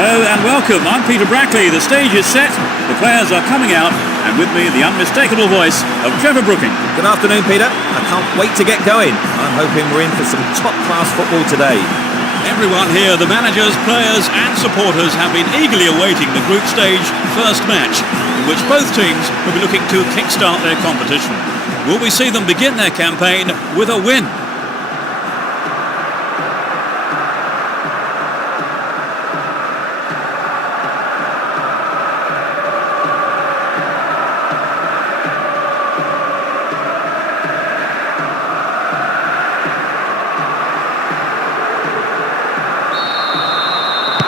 Hello and welcome. I'm Peter Brackley. The stage is set, the players are coming out, and with me the unmistakable voice of Trevor Brooking. Good afternoon, Peter. I can't wait to get going. I'm hoping we're in for some top-class football today. Everyone here, the managers, players and supporters have been eagerly awaiting the group stage first match, in which both teams will be looking to kick-start their competition. Will we see them begin their campaign with a win?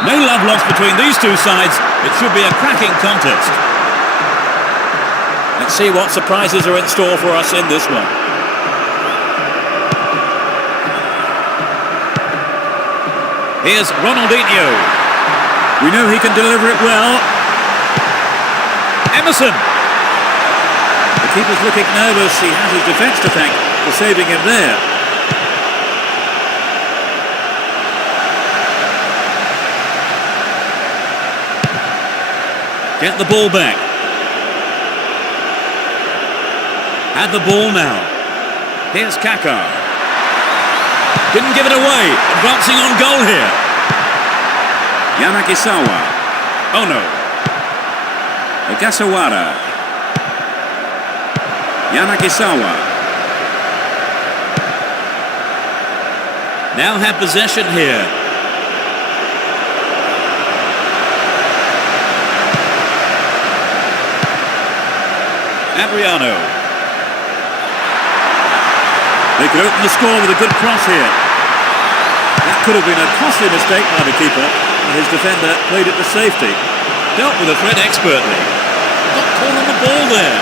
No love lost between these two sides. It should be a cracking contest. Let's see what surprises are in store for us in this one. Here's Ronaldinho. We know he can deliver it well. Emerson. The keeper's looking nervous. He has his defence to thank for saving him there. Get the ball back. Had the ball now. Here's Kaká. Didn't give it away. Advancing on goal here. Yanagisawa. Oh no. Ogasawara. Yanagisawa. Now have possession here. Adriano. They could open the score with a good cross here. That could have been a costly mistake by the keeper, and his defender played it to safety. Dealt with the threat expertly. Not caught on the ball there.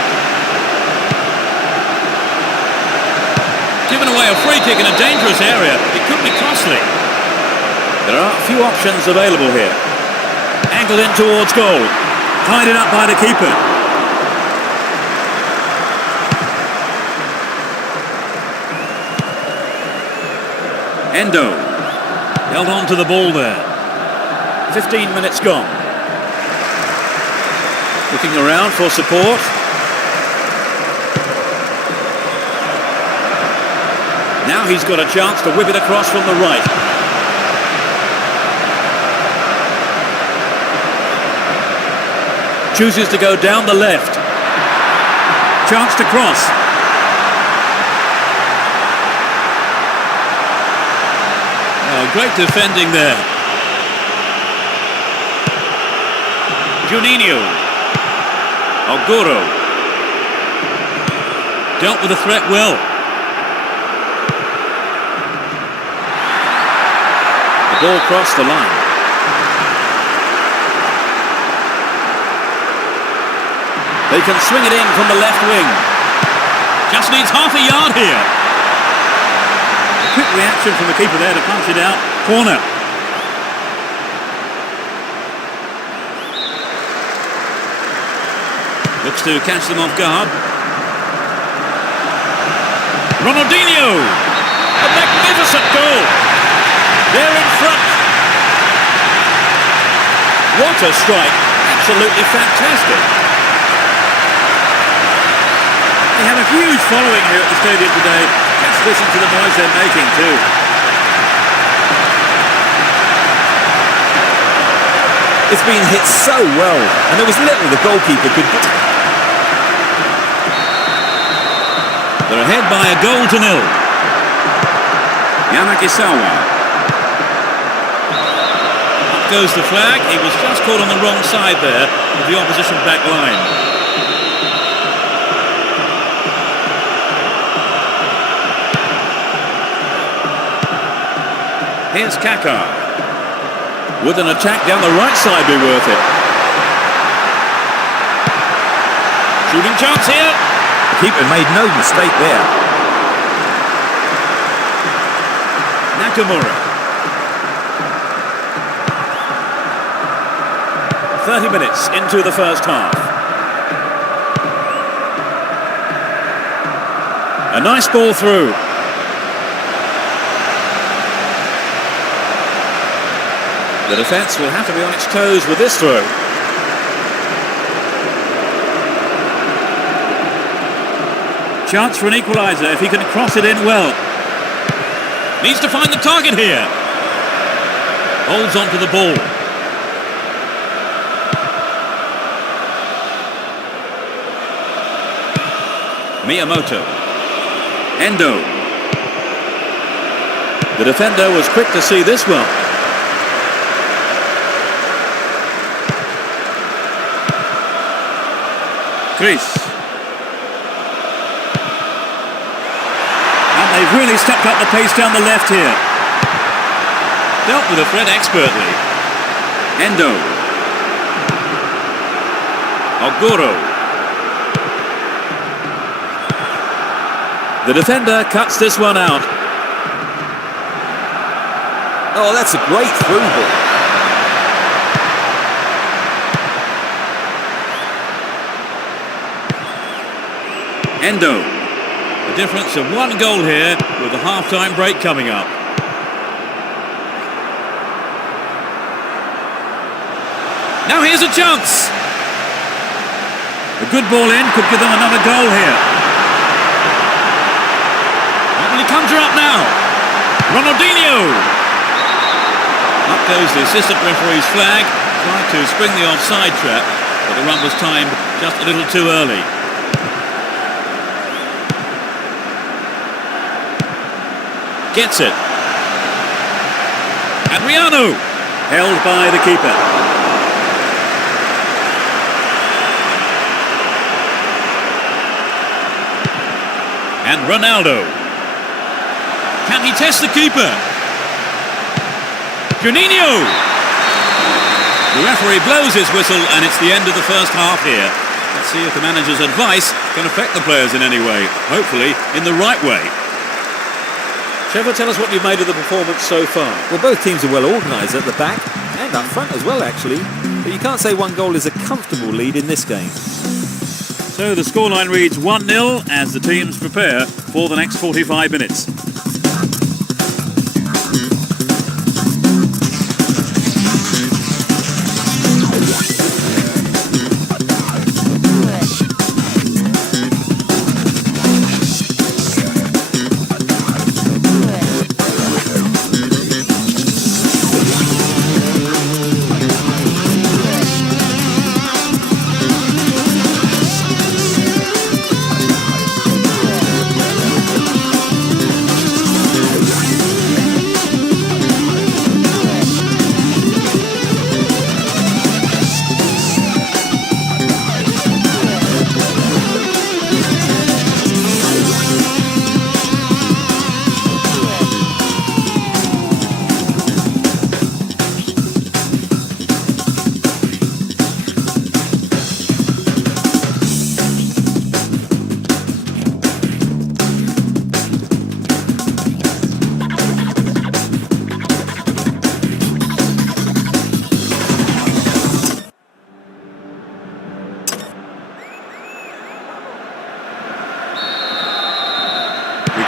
Given away a free kick in a dangerous area. It could be costly. There are a few options available here. Angled in towards goal. Tied it up by the keeper. Endo held on to the ball there. 15 minutes gone. Looking around for support. Now he's got a chance to whip it across from the right. Chooses to go down the left. Chance to cross. Great defending there. Juninho. Oguro. Dealt with the threat well. The ball crossed the line. They can swing it in from the left wing. Just needs half a yard here. Quick reaction from the keeper there to punch it out. Corner. Looks to catch them off guard. Ronaldinho! A magnificent goal! They're in front. What a strike. Absolutely fantastic. They have a huge following here at the stadium today. Just listen to the noise they're making too. It's been hit so well, and there was little the goalkeeper could do. They're ahead by a goal to nil. Yanagisawa. Up goes the flag. He was just caught on the wrong side there of the opposition back line. Here's Kaká. Would an attack down the right side be worth it? Shooting chance here. The keeper made no mistake there. Nakamura. 30 minutes into the first half. A nice ball through. The defence will have to be on its toes with this throw. Chance for an equaliser if he can cross it in well. Needs to find the target here. Holds on to the ball. Miyamoto. Endo. The defender was quick to see this one. Chris. And they've really stepped up the pace down the left here. Dealt with the threat expertly. Endo. Oguro. The defender cuts this one out. Oh, that's a great through ball. Endo. The difference of one goal here with the half-time break coming up. Now here's a chance. A good ball in could give them another goal here. Well, he comes her up now. Ronaldinho. Up goes the assistant referee's flag. Tried to spring the offside trap, but the run was timed just a little too early. Gets it. Adriano. Held by the keeper. And Ronaldo. Can he test the keeper? Juninho. The referee blows his whistle and it's the end of the first half here. Let's see if the manager's advice can affect the players in any way. Hopefully in the right way. Trevor, tell us what you've made of the performance so far. Well, both teams are well organised at the back and up front as well, actually. But you can't say one goal is a comfortable lead in this game. So the scoreline reads 1-0 as the teams prepare for the next 45 minutes.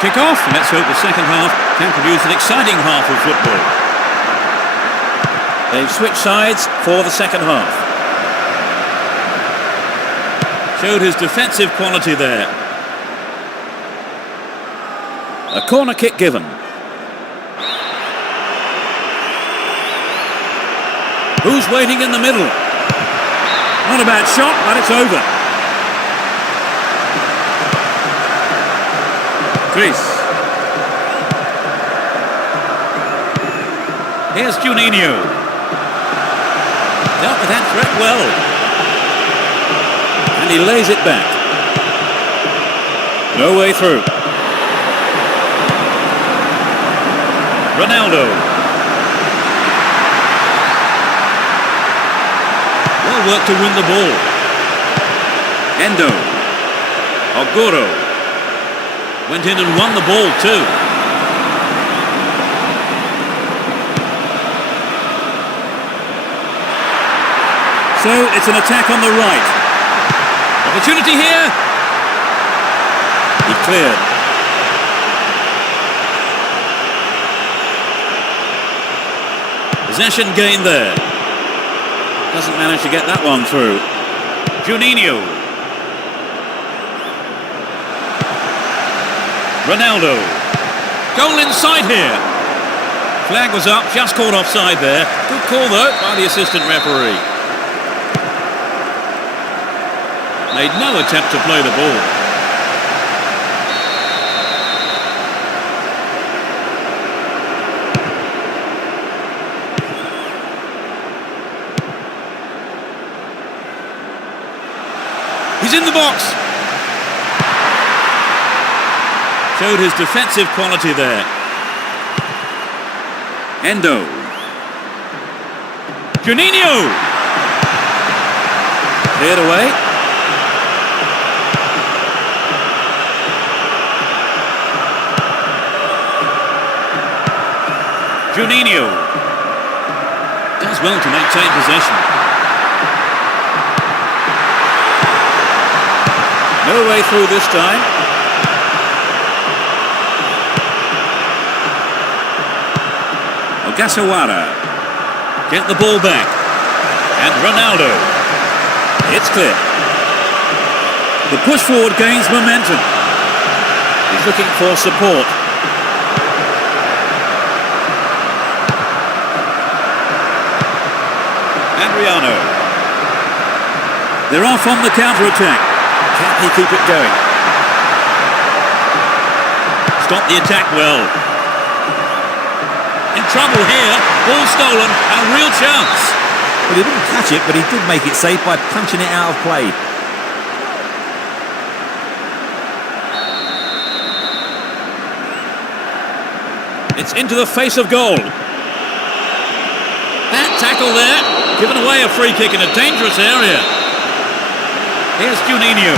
Kick off, and let's hope the second half can produce an exciting half of football. They've switched sides for the second half. Showed his defensive quality there. A corner kick given. Who's waiting in the middle? Not a bad shot, but it's over. Chris. Here's Juninho. Dealt with that threat well. And he lays it back. No way through. Ronaldo. Well worked to win the ball. Endo. Oguro. Went in and won the ball too. So it's an attack on the right. Opportunity here. He cleared. Possession gained there. Doesn't manage to get that one through. Juninho. Ronaldo. Goal inside here. Flag was up, just called offside there. Good call though by the assistant referee. Made no attempt to play the ball. He's in the box. Showed his defensive quality there. Endo. Juninho. Cleared away. Juninho. Does well to maintain possession. No way through this time. Ogasawara. Get the ball back. And Ronaldo. It's clear. The push forward gains momentum. He's looking for support. Adriano. They're off on the counter-attack. Can he keep it going? Stop the attack well. In trouble here. Ball stolen. A real chance. Well, he didn't catch it, but he did make it safe by punching it out of play. It's into the face of goal. Bad tackle there. Given away a free kick in a dangerous area. Here's Juninho.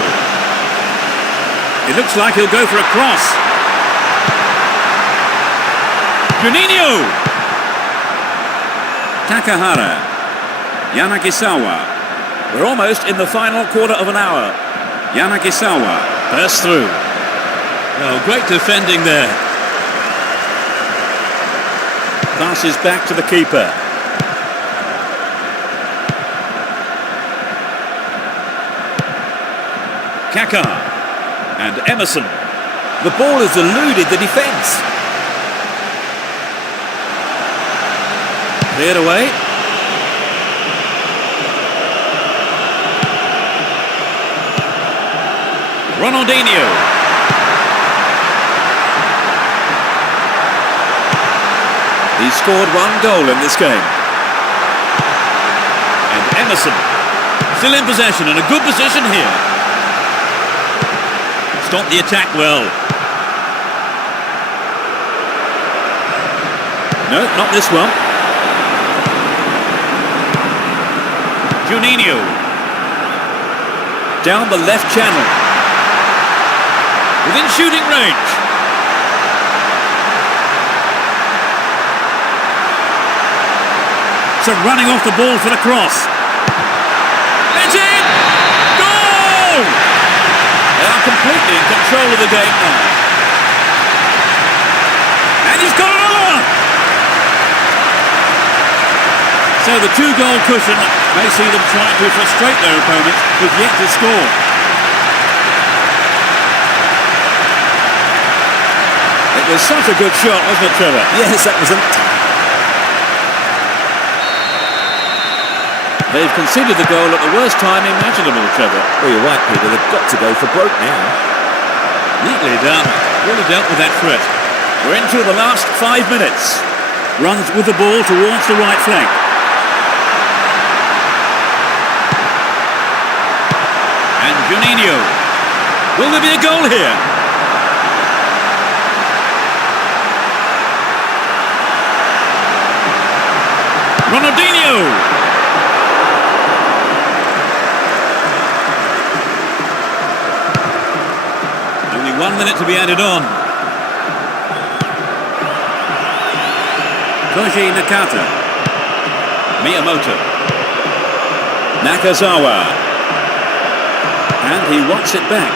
It looks like he'll go for a cross. Juninho. Takahara. Yanagisawa. We're almost in the final quarter of an hour. Yanagisawa. Burst through. Oh, great defending there. Passes back to the keeper. Kaká and Emerson. The ball has eluded the defence. Cleared away. Ronaldinho. He's scored one goal in this game. And Emerson still in possession and a good position here. Stop the attack well. No, not this one. Juninho. Down the left channel. Within shooting range. So running off the ball for the cross. It's in! Goal! They are completely in control of the game now. And he's got another one! So the two-goal cushion may see them trying to frustrate their opponent with yet to score. It was such a good shot, wasn't it, Trevor? Yes, that was a... They've conceded the goal at the worst time imaginable, Trevor. Well, you're right, Peter. They've got to go for broke now. Neatly done. Really dealt with that threat. We're into the last 5 minutes. Runs with the ball towards the right flank. And Juninho. Will there be a goal here? Ronaldinho. Only 1 minute to be added on. Koji Nakata. Miyamoto. Nakazawa. And he wants it back.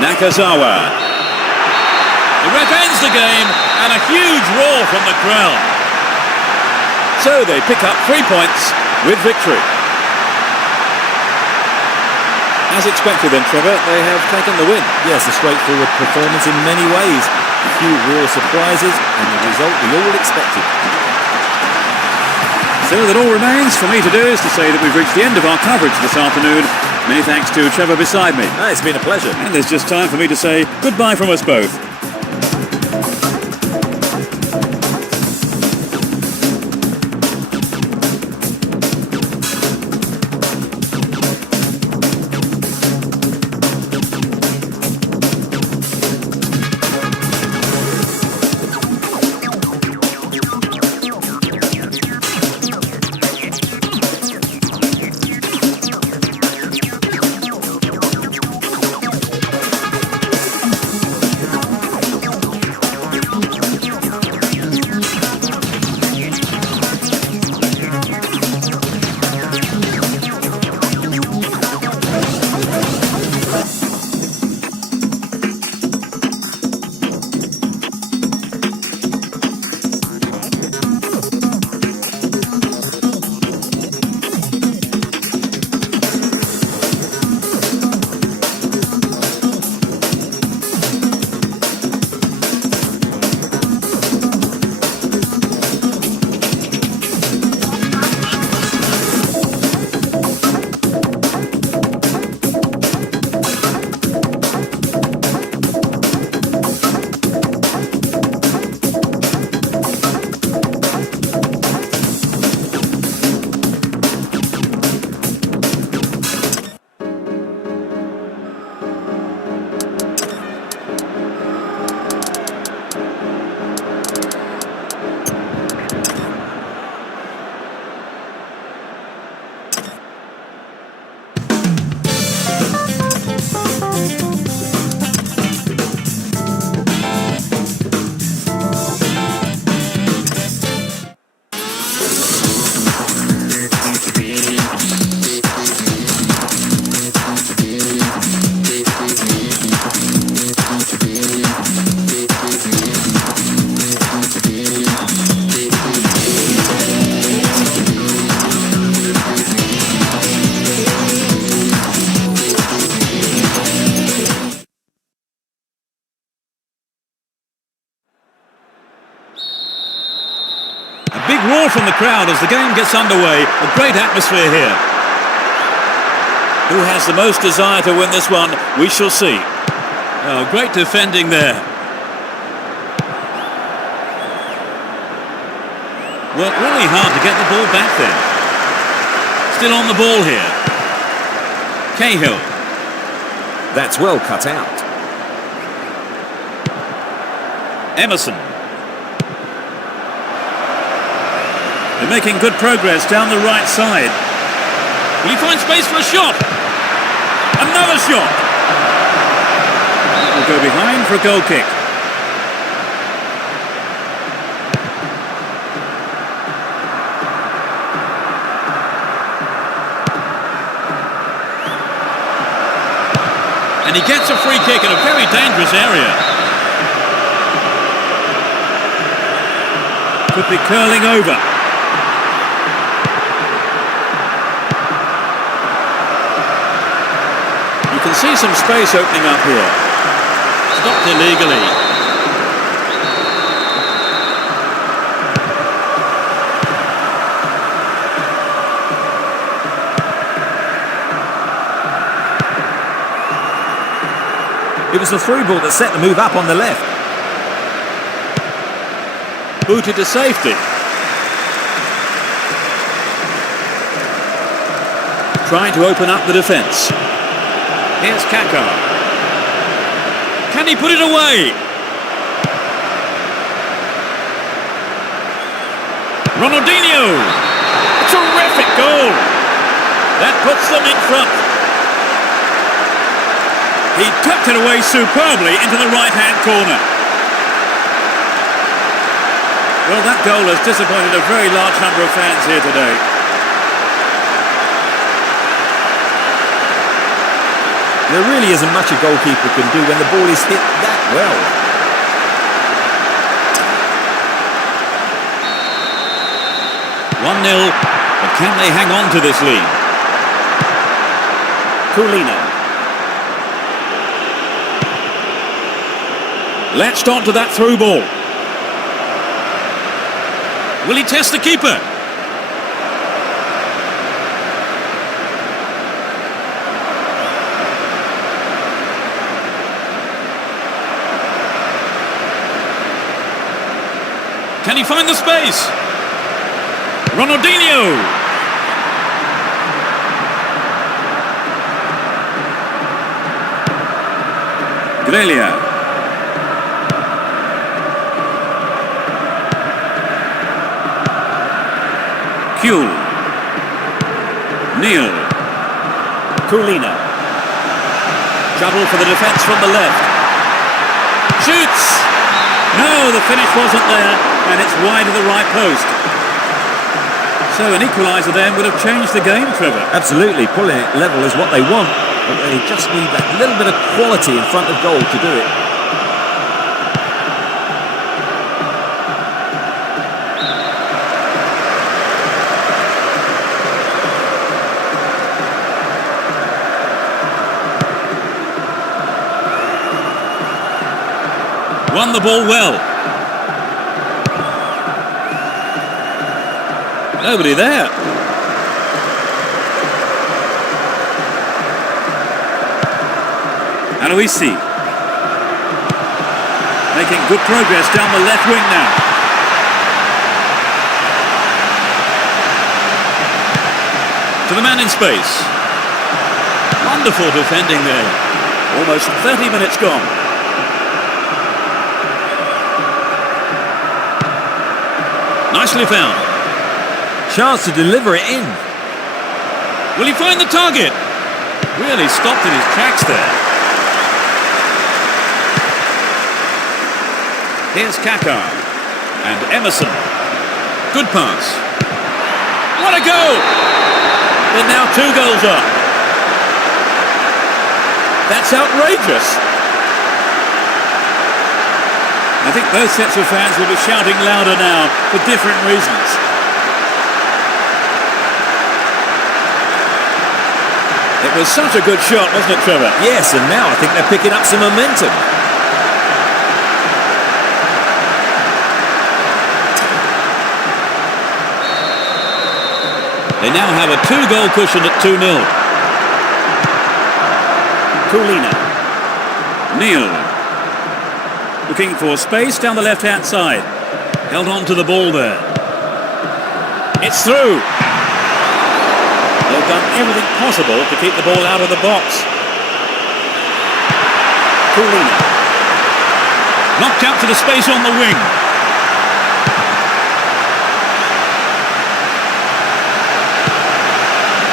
Nakazawa. The ref ends the game and a huge roar from the crowd. So they pick up 3 points with victory. As expected then, Trevor, they have taken the win. Yes, a straightforward performance in many ways. A few real surprises and the result we all expected. So that all remains for me to do is to say that we've reached the end of our coverage this afternoon. Many thanks to Trevor beside me. It's been a pleasure. And there's just time for me to say goodbye from us both. Big roar from the crowd as the game gets underway. A great atmosphere here. Who has the most desire to win this one? We shall see. Oh, great defending there. Worked really hard to get the ball back there. Still on the ball here. Cahill. That's well cut out. Emerson. They're making good progress down the right side. Will he find space for a shot? Another shot! Will go behind for a goal kick. And he gets a free kick in a very dangerous area. Could be curling over. You can see some space opening up here. Stopped illegally. It was the through ball that set the move up on the left. Booted to safety. Trying to open up the defence. Here's Kaká. Can he put it away? Ronaldinho! A terrific goal! That puts them in front. He tucked it away superbly into the right-hand corner. Well, that goal has disappointed a very large number of fans here today. There really isn't much a goalkeeper can do when the ball is hit that well. 1-0, but can they hang on to this lead? Coolina. Latched on to that through ball. Will he test the keeper? Can he find the space? Ronaldinho! Grelha. Q. Neil. Coolina. Trouble for the defence from the left. Shoots! No, the finish wasn't there, and it's wide of the right post. So an equaliser then would have changed the game, Trevor. Absolutely, pulling it level is what they want, but they just need that little bit of quality in front of goal to do it. Won the ball well. Nobody there. Aloisi. Making good progress down the left wing now. To the man in space. Wonderful defending there. Almost 30 minutes gone. Nicely found. Chance to deliver it in. Will he find the target? Really stopped in his tracks there. Here's Kaká and Emerson. Good pass. What a goal! They're now 2 goals up. That's outrageous. I think both sets of fans will be shouting louder now for different reasons. It was such a good shot, wasn't it, Trevor? Yes, and now I think they're picking up some momentum. They now have a 2-goal cushion at 2-0. Coolina. Neil. Looking for space down the left-hand side. Held on to the ball there. It's through. They've done everything possible to keep the ball out of the box. Coolina. Knocked out to the space on the wing.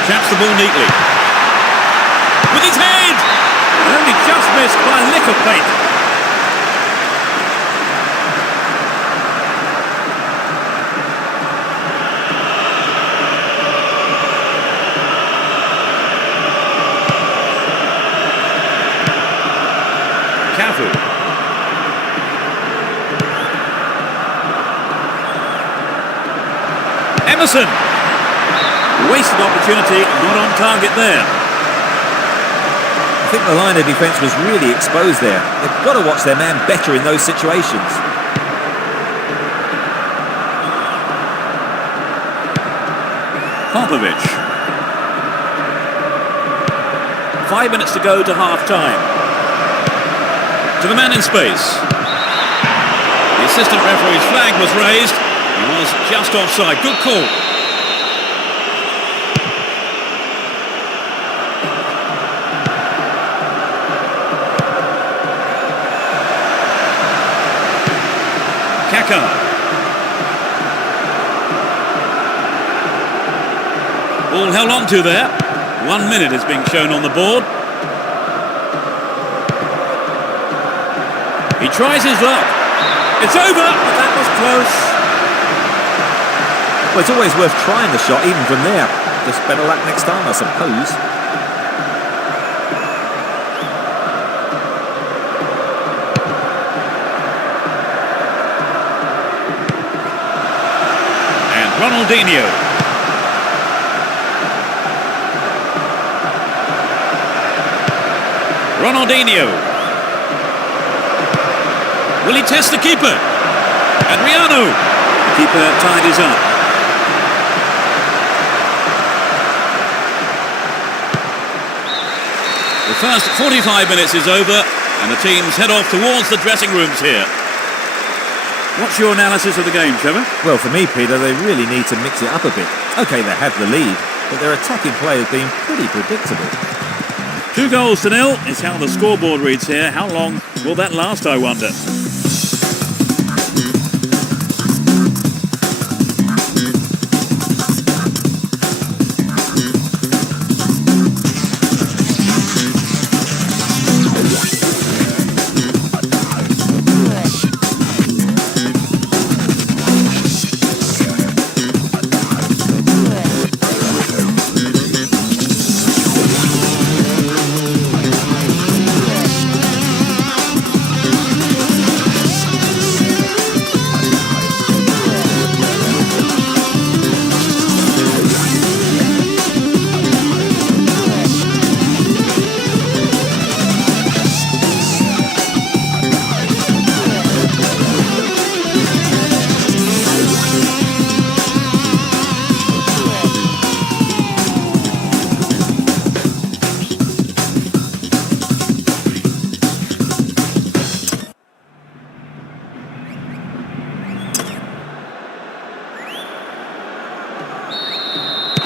Chaps the ball neatly. With his head! Only just missed by a lick of paint. Emerson. Wasted opportunity, not on target there. I think the line of defence was really exposed there. They've got to watch their man better in those situations. Popovic. 5 minutes to go to half-time. To the man in space. The assistant referee's flag was raised. He was just offside. Good call. Kaká. Ball held on to there. 1 minute is being shown on the board. He tries his luck. It's over, but that was close. Well, it's always worth trying the shot, even from there. Just better luck next time, I suppose. And Ronaldinho. Ronaldinho. Will he test the keeper? Adriano. The keeper tidies up. The first 45 minutes is over and the teams head off towards the dressing rooms here. What's your analysis of the game, Trevor? Well, for me, Peter, they really need to mix it up a bit. OK, they have the lead, but their attacking play has been pretty predictable. 2-0 is how the scoreboard reads here. How long will that last, I wonder?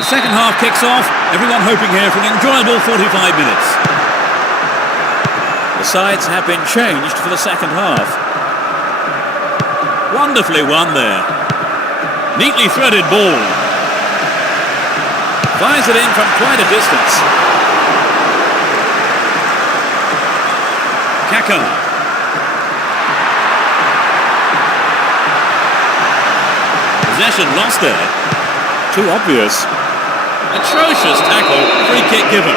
The second half kicks off, everyone hoping here for an enjoyable 45 minutes. The sides have been changed for the second half. Wonderfully won there. Neatly threaded ball. Fires it in from quite a distance. Kaká. Possession lost there. Too obvious. Atrocious tackle, free kick given.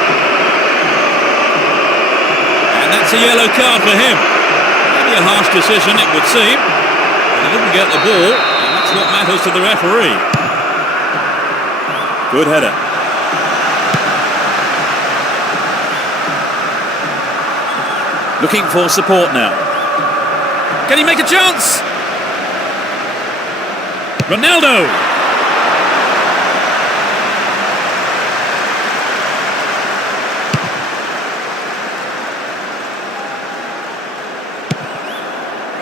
And that's a yellow card for him. Maybe a harsh decision, it would seem. But he didn't get the ball, and that's what matters to the referee. Good header. Looking for support now. Can he make a chance? Ronaldo.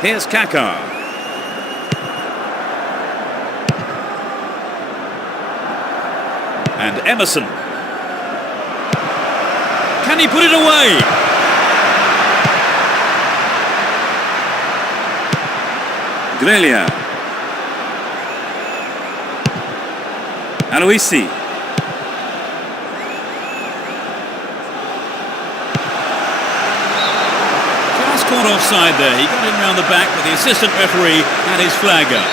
Here's Kaká. And Emerson. Can he put it away? Grelia. Aloisi. Just caught offside there. He got in round the back, but the assistant referee had his flag up.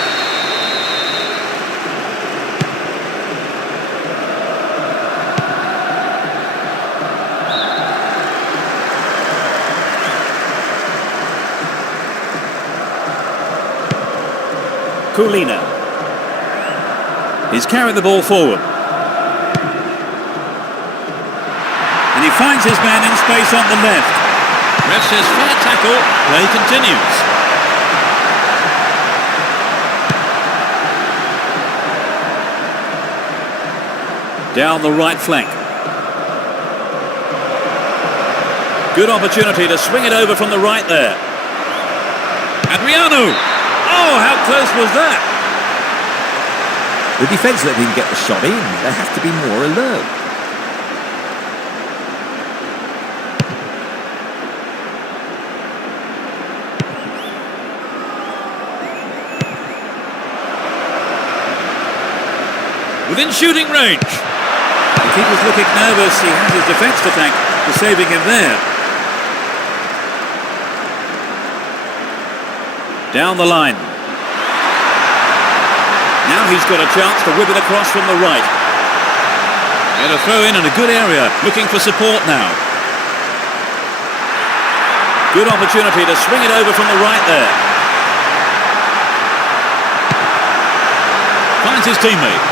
Kulina. He's carried the ball forward. And he finds his man in space on the left. Ref says fair tackle, play continues. Down the right flank. Good opportunity to swing it over from the right there. Adriano! Oh, how close was that? The defence let him get the shot in. They have to be more alert. Within shooting range. The keeper's looking nervous. He has his defence to thank for saving him there. Down the line. Now he's got a chance to whip it across from the right. And a throw in a good area, looking for support now. Good opportunity to swing it over from the right there. finds his teammate.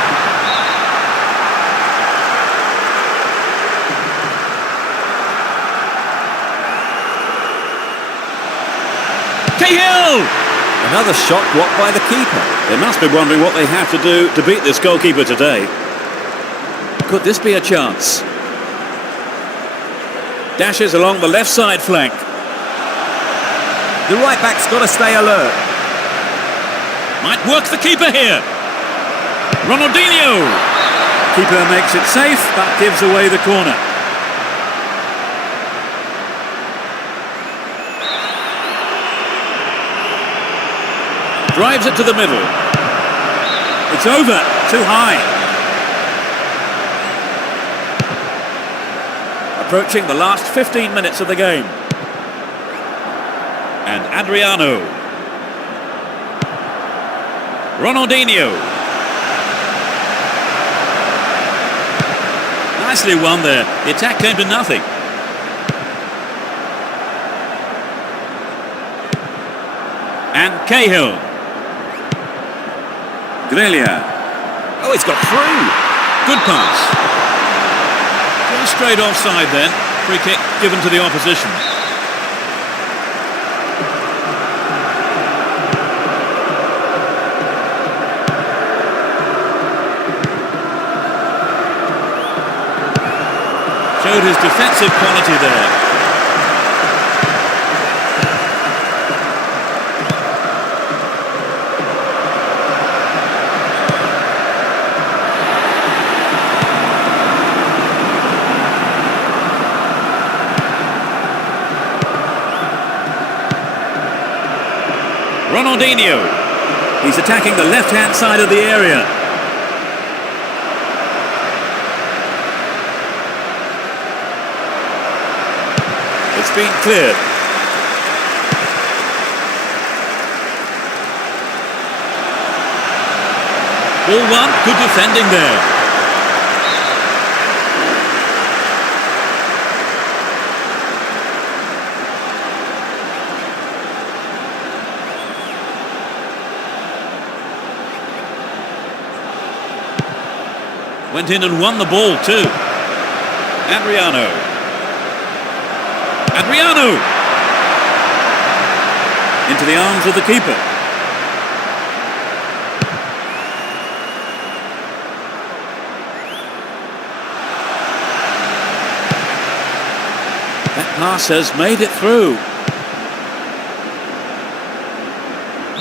Cahill! Another shot blocked by the keeper. They must be wondering what they have to do to beat this goalkeeper today. Could this be a chance? Dashes along the left side flank. The right back's got to stay alert. Might work the keeper here. Ronaldinho. Keeper makes it safe, but gives away the corner. Drives it to the middle. It's over. Too high. Approaching the last 15 minutes of the game. And Adriano. Ronaldinho. Nicely won there. The attack came to nothing. And Cahill. Grelha. Oh, it's got through. Good pass. Just straight offside then. Free kick given to the opposition. Showed his defensive quality there. Ronaldinho. He's attacking the left-hand side of the area. It's been cleared. Ball one, good defending there. Went in and won the ball too. Adriano. Adriano! Into the arms of the keeper. That pass has made it through.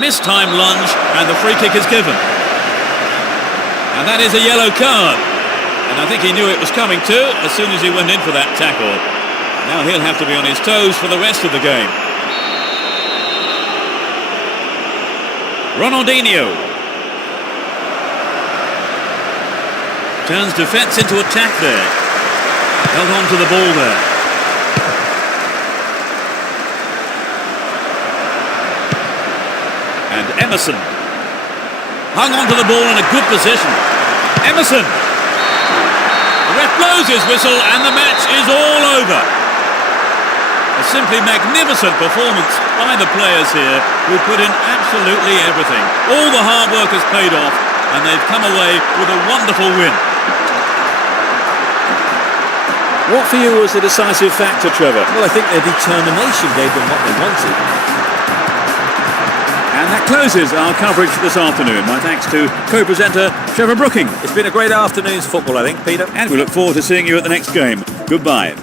Missed time lunge and the free kick is given. And that is a yellow card. And I think he knew it was coming too as soon as he went in for that tackle. Now he'll have to be on his toes for the rest of the game. Ronaldinho. Turns defence into attack there. Held on to the ball there. And Emerson. Hung on to the ball in a good position. Emerson. The ref blows his whistle and the match is all over. A simply magnificent performance by the players here who put in absolutely everything. All the hard work has paid off and they've come away with a wonderful win. What for you was the decisive factor, Trevor? Well, I think their determination gave them what they wanted. And that closes our coverage this afternoon. My thanks to co-presenter Trevor Brooking. It's been a great afternoon's football, I think, Peter. And we look forward to seeing you at the next game. Goodbye.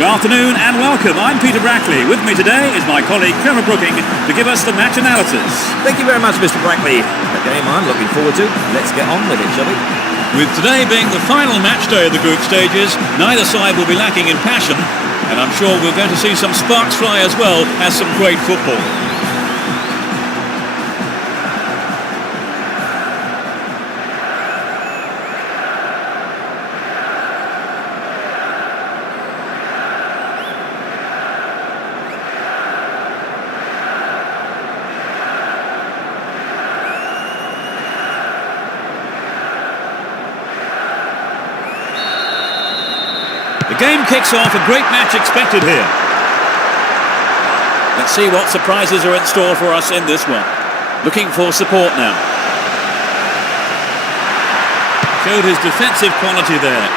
Good afternoon and welcome. I'm Peter Brackley. With me today is my colleague Trevor Brooking to give us the match analysis. Thank you very much, Mr. Brackley. A game I'm looking forward to. Let's get on with it, shall we? With today being the final match day of the group stages, neither side will be lacking in passion, and I'm sure we're going to see some sparks fly as well as some great football. The game kicks off, a great match expected here. Let's see what surprises are in store for us in this one. Looking for support now. Showed his defensive quality there.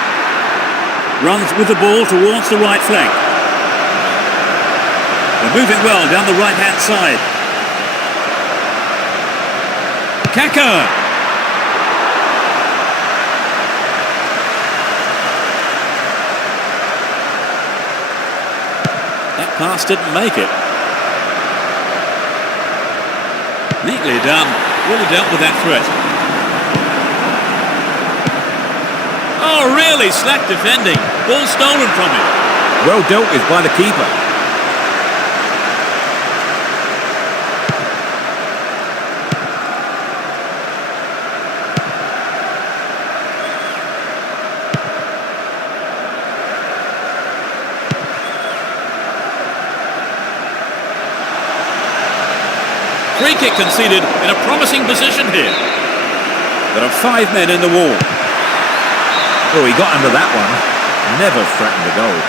Runs with the ball towards the right flank. They're moving well down the right-hand side. Kaká. That pass didn't make it. Neatly done. Really dealt with that threat. Oh, really slack defending. Ball stolen from him. Well dealt with by the keeper. Free kick conceded in a promising position here. There are 5 men in the wall. Oh, he got under that one. Never threatened a goal.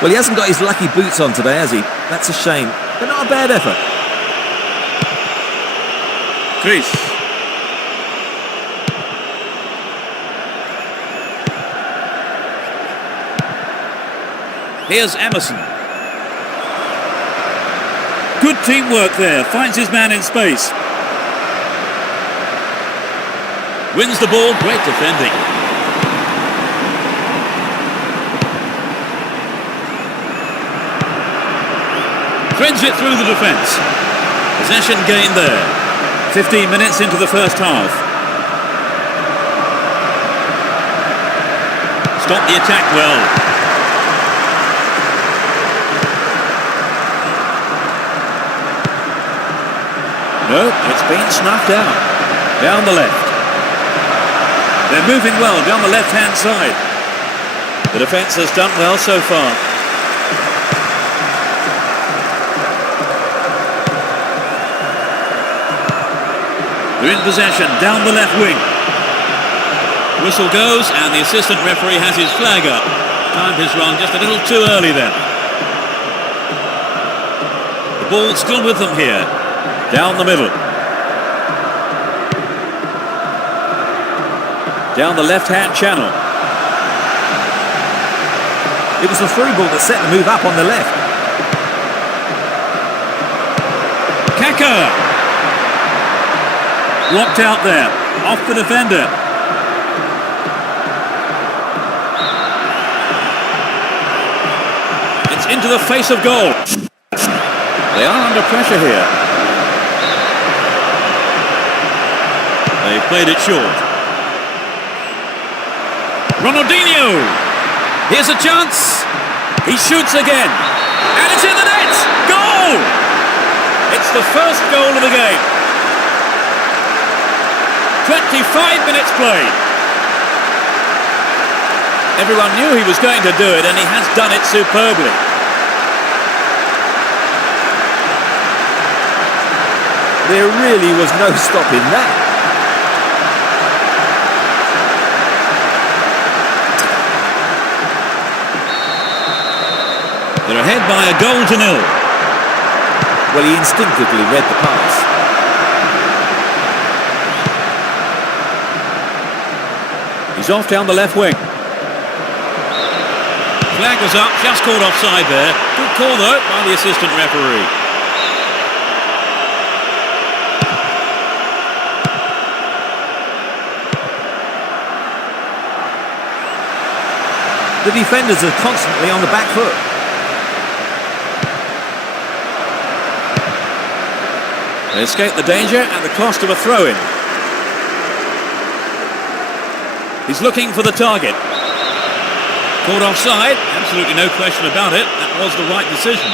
Well, he hasn't got his lucky boots on today, has he? That's a shame, but not a bad effort. Chris. Here's Emerson. Good teamwork there, finds his man in space. Wins the ball, great defending. Threads it through the defence. Possession gained there. 15 minutes into the first half. Stopped the attack well. No, it's been snuffed out. Down the left. They're moving well down the left-hand side. The defence has done well so far. They're in possession down the left wing. Whistle goes and the assistant referee has his flag up. Time has run just a little too early then. The ball's still with them here. Down the middle. Down the left-hand channel. It was the through ball that set the move up on the left. Kaká. Blocked out there. Off the defender. It's into the face of goal. They are under pressure here. They played it short. Ronaldinho. Here's a chance. He shoots again. And it's in the net. Goal! It's the first goal of the game. 25 minutes played. Everyone knew he was going to do it, and he has done it superbly. There really was no stopping that. They're ahead by a goal to nil. Well, he instinctively read the pass. He's off down the left wing. Flag was up, just called offside there. Good call though by the assistant referee. The defenders are constantly on the back foot. They escape the danger at the cost of a throw-in. He's looking for the target. Caught offside, absolutely no question about it. That was the right decision.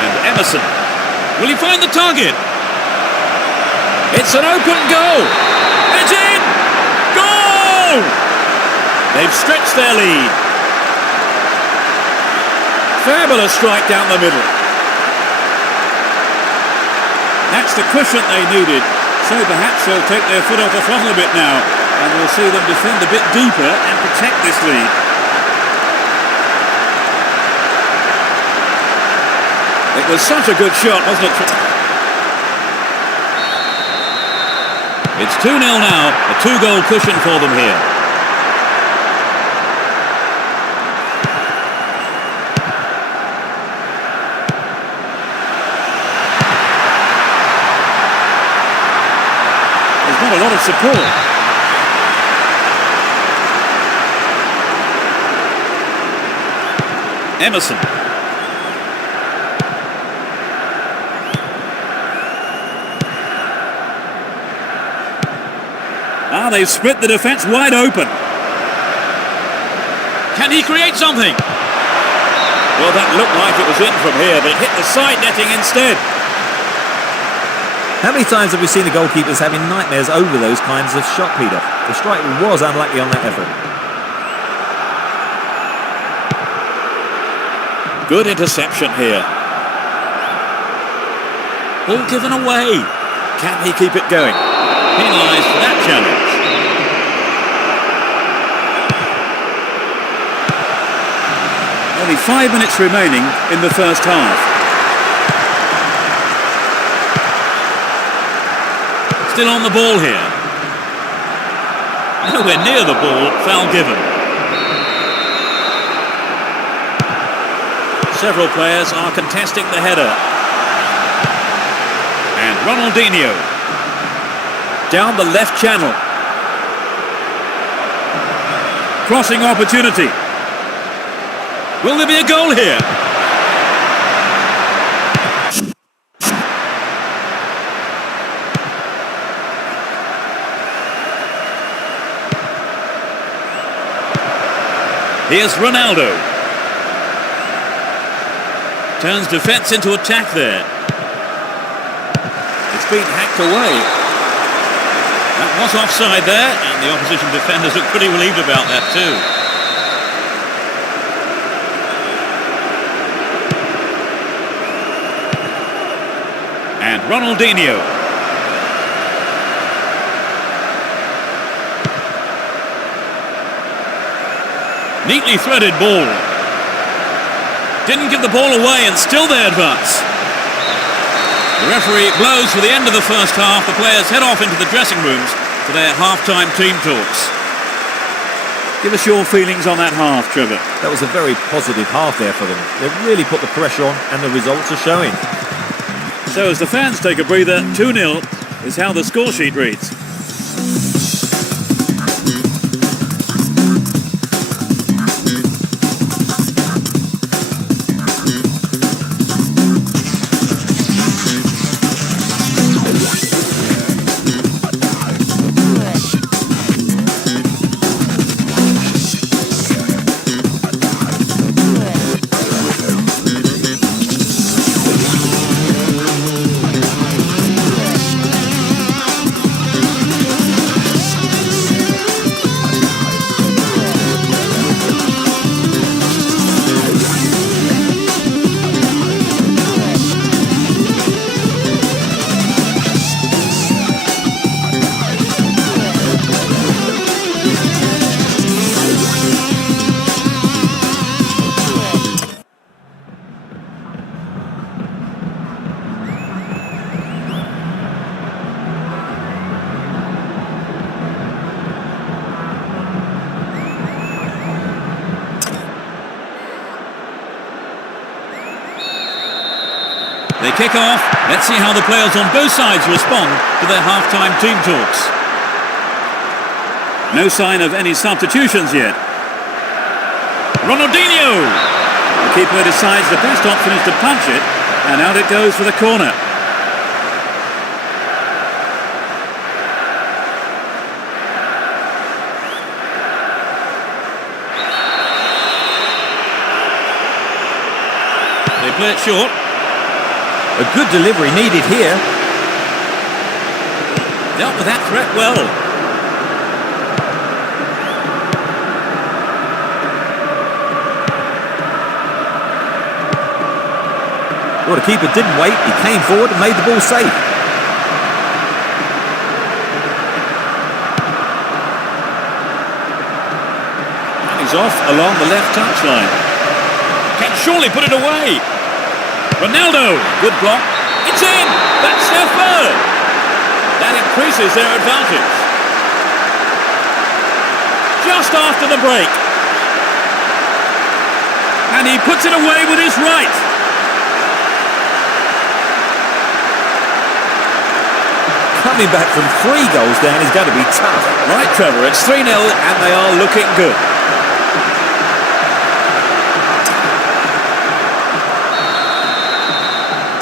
And Emerson. Will he find the target? It's an open goal. It's in! Goal! They've stretched their lead. Fabulous strike down the middle. That's the cushion they needed. So perhaps they'll take their foot off the throttle a bit now, and we'll see them defend a bit deeper and protect this lead. It was such a good shot, wasn't it? It's 2-0 now, a 2-goal cushion for them here. There's not a lot of support. Emerson. They've split the defence wide open. Can he create something? Well, that looked like it was in from here, but it hit the side netting instead. How many times have we seen the goalkeepers having nightmares over those kinds of shot, Peter? The strike was unlucky on that effort. Good interception here. All given away. Can he keep it going? Penalised for that challenge. Only 5 minutes remaining in the first half. Still on the ball here. Nowhere near the ball, foul given. Several players are contesting the header. And Ronaldinho. Down the left channel. Crossing opportunity. Will there be a goal here? Here's Ronaldo. Turns defence into attack there. It's been hacked away. That was offside there, and the opposition defenders look pretty relieved about that too. And Ronaldinho. Neatly threaded ball. Didn't give the ball away and still they advance. The referee blows for the end of the first half. The players head off into the dressing rooms for their half-time team talks. Give us your feelings on that half, Trevor. That was a very positive half there for them. They really put the pressure on and the results are showing. So as the fans take a breather, 2-0 is how the score sheet reads. They kick off. Let's see how the players on both sides respond to their half-time team talks. No sign of any substitutions yet. Ronaldinho! The keeper decides the best option is to punch it, and out it goes for the corner. They play it short. A good delivery needed here. Dealt with that threat well. Well, the keeper didn't wait. He came forward and made the ball safe. And he's off along the left touchline. Can surely put it away. Ronaldo, good block. It's in! That's their third! That increases their advantage. Just after the break. And he puts it away with his right. Coming back from 3 goals down is going to be tough. Right, Trevor, it's 3-0 and they are looking good.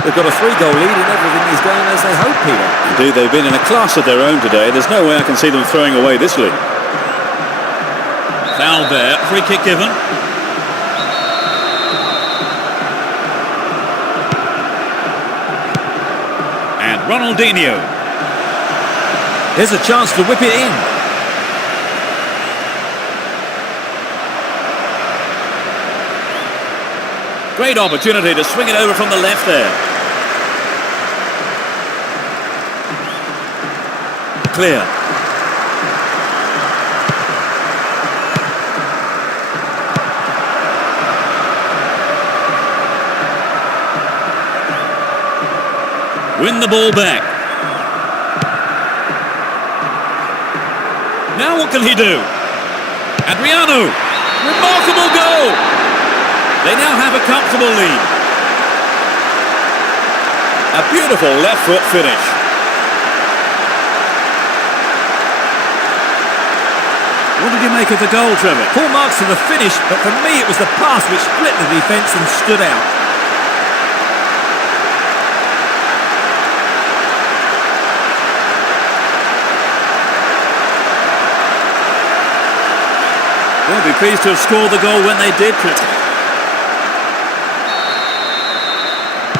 They've got a 3-goal lead and everything is going as they hope, Peter. Indeed, they've been in a class of their own today. There's no way I can see them throwing away this lead. Foul there, free kick given. And Ronaldinho. There's a chance to whip it in. Great opportunity to swing it over from the left there. Clear. Win the ball back. Now what can he do? Adriano. Remarkable goal. They now have a comfortable lead. A beautiful left foot finish. What did you make of the goal, Trevor? Full marks for the finish, but for me it was the pass which split the defence and stood out. They'll be pleased to have scored the goal when they did.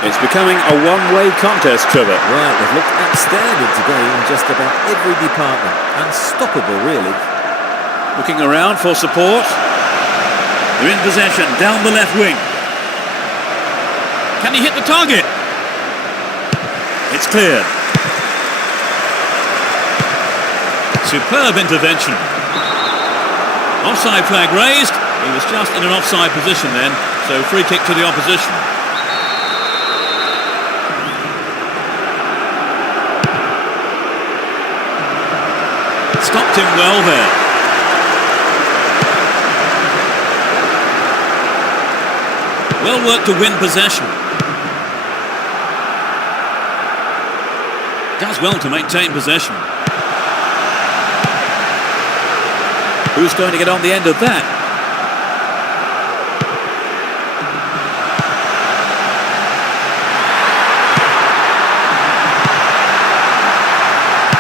It's becoming a one-way contest, Trevor. Right, they've looked outstanding today in just about every department. Unstoppable, really. Looking around for support. They're in possession, down the left wing. Can he hit the target? It's cleared. Superb intervention. Offside flag raised. He was just in an offside position then, so free kick to the opposition. Stopped him well there. Well worked to win possession. Does well to maintain possession. Who's going to get on the end of that?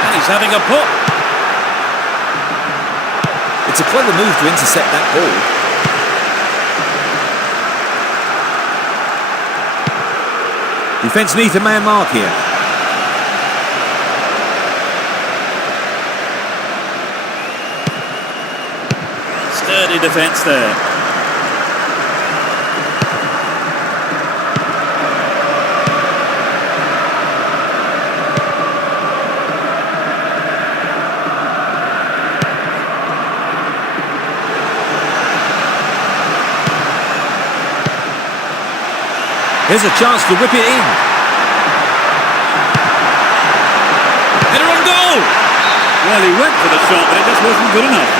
And he's having a pop. It's a clever move to intercept that ball. Defence needs a man mark here. Sturdy defence there. Here's a chance to whip it in. Header on goal! Well, he went for the shot, but it just wasn't good enough.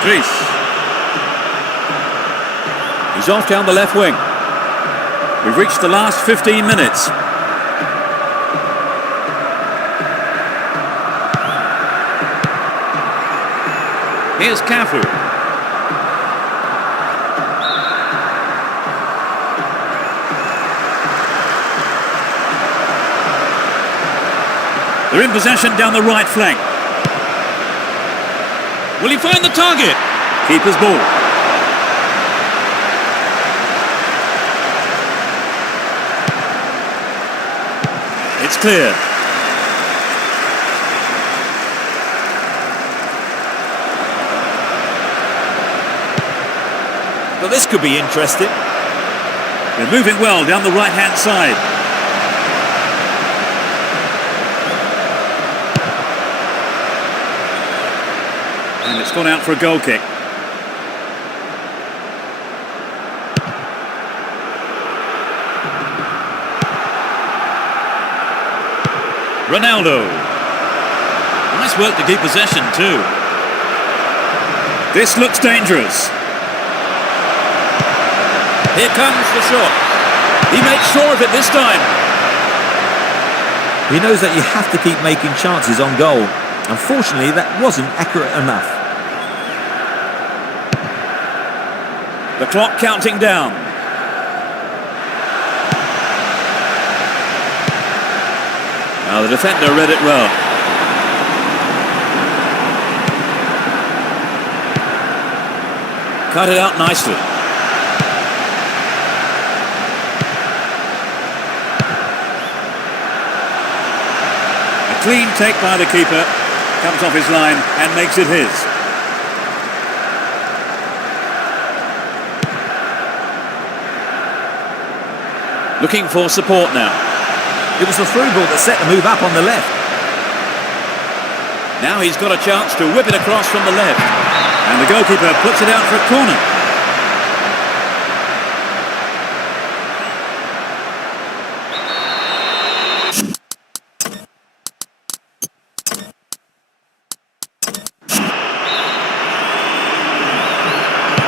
Greece. He's off down the left wing. We've reached the last 15 minutes. Here's Cafu. They're in possession down the right flank. Will he find the target? Keeper's ball. It's clear. Well, this could be interesting. They're moving well down the right-hand side. And it's gone out for a goal kick. Ronaldo. Nice work to keep possession too. This looks dangerous. Here comes the shot. He makes sure of it this time. He knows that you have to keep making chances on goal. Unfortunately, that wasn't accurate enough. The clock counting down. Now the defender read it well. Cut it out nicely. A clean take by the keeper. Comes off his line and makes it his. Looking for support now. It was the through ball that set the move up on the left. Now he's got a chance to whip it across from the left. And the goalkeeper puts it out for a corner.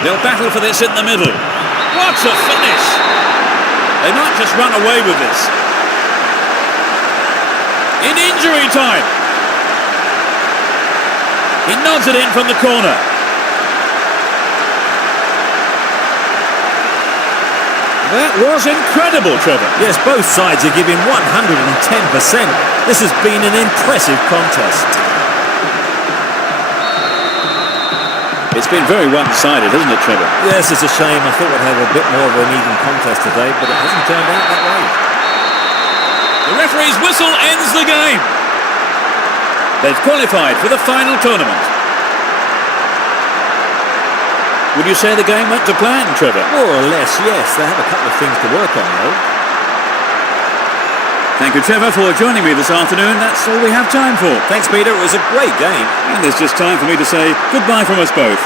They'll battle for this in the middle. What a finish! They might just run away with this. In injury time. He nods it in from the corner. That was incredible, Trevor. Yes, both sides are giving 110%. This has been an impressive contest. It's been very one-sided, hasn't it, Trevor? Yes, it's a shame. I thought we'd have a bit more of an even contest today, but it hasn't turned out that way. The referee's whistle ends the game. They've qualified for the final tournament. Would you say the game went to plan, Trevor? More or less, yes. They have a couple of things to work on, though. Thank you, Trevor, for joining me this afternoon. That's all we have time for. Thanks, Peter. It was a great game. And there's just time for me to say goodbye from us both.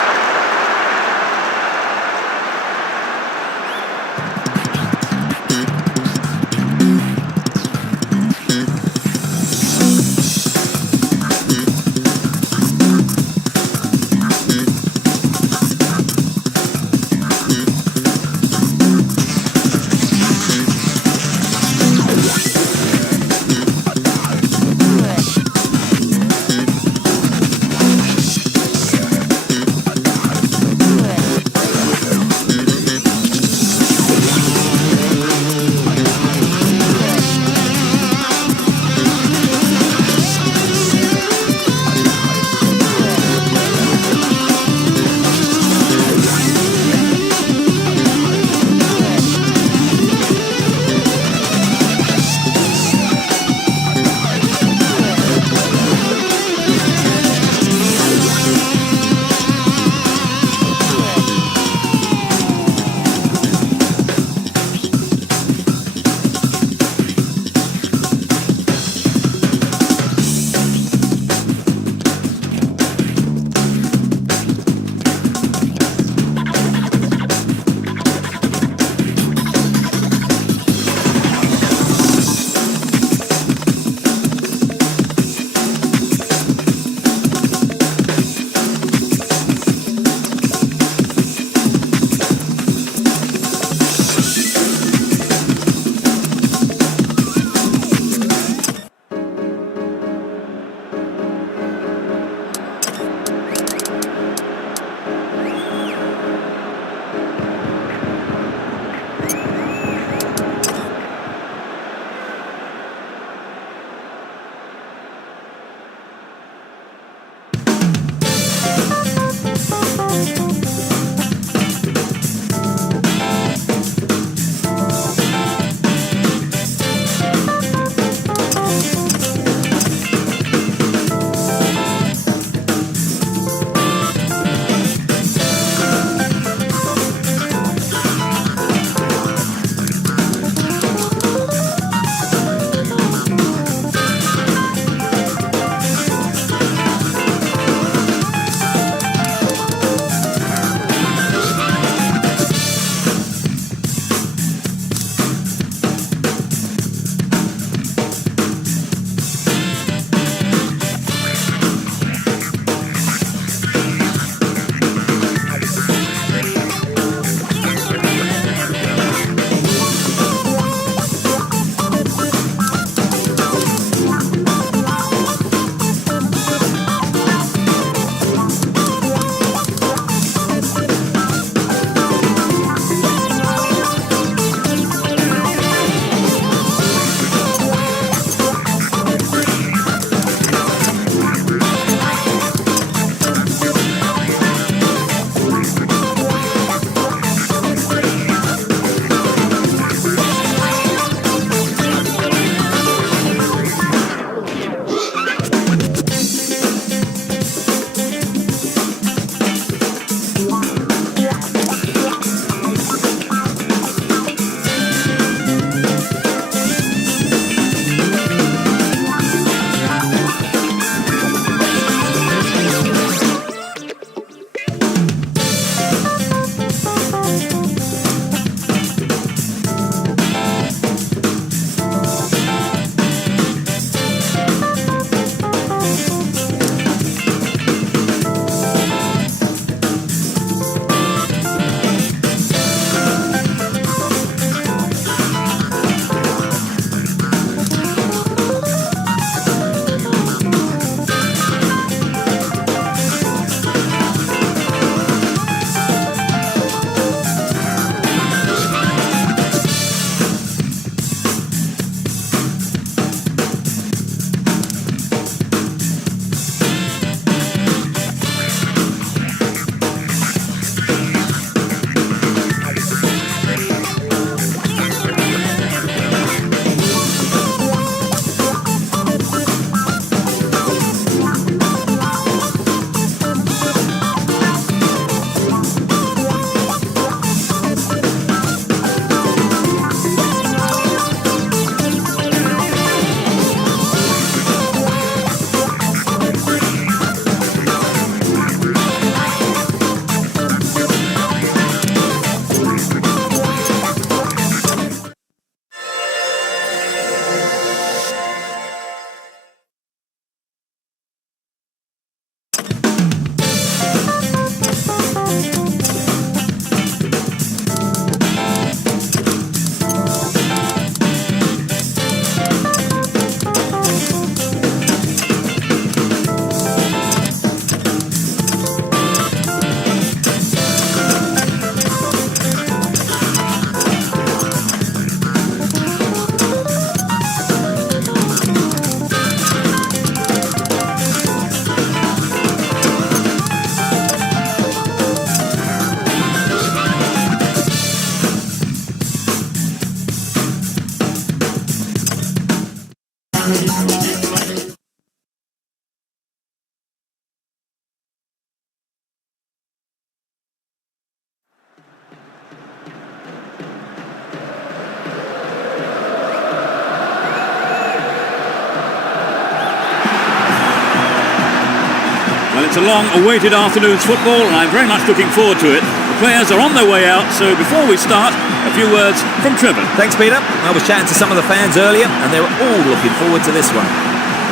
It's a long-awaited afternoon's football, and I'm very much looking forward to it. The players are on their way out, so before we start, a few words from Trevor. Thanks, Peter. I was chatting to some of the fans earlier, and they're all looking forward to this one.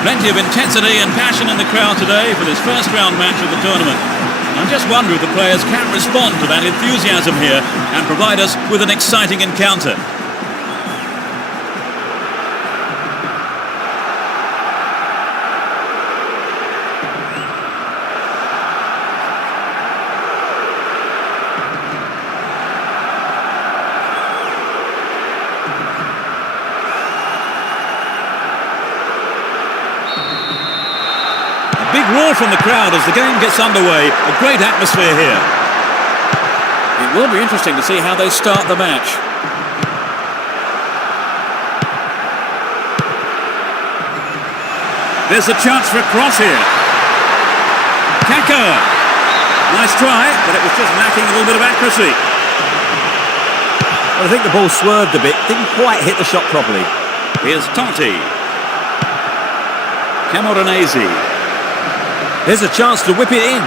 Plenty of intensity and passion in the crowd today for this first-round match of the tournament. I just wonder if the players can respond to that enthusiasm here and provide us with an exciting encounter. Big roar from the crowd as the game gets underway. A great atmosphere here. It will be interesting to see how they start the match. There's a chance for a cross here. Kaká. Nice try, but it was just lacking a little bit of accuracy. Well, I think the ball swerved a bit, didn't quite hit the shot properly. Here's Totti. Camoranesi. There's a chance to whip it in.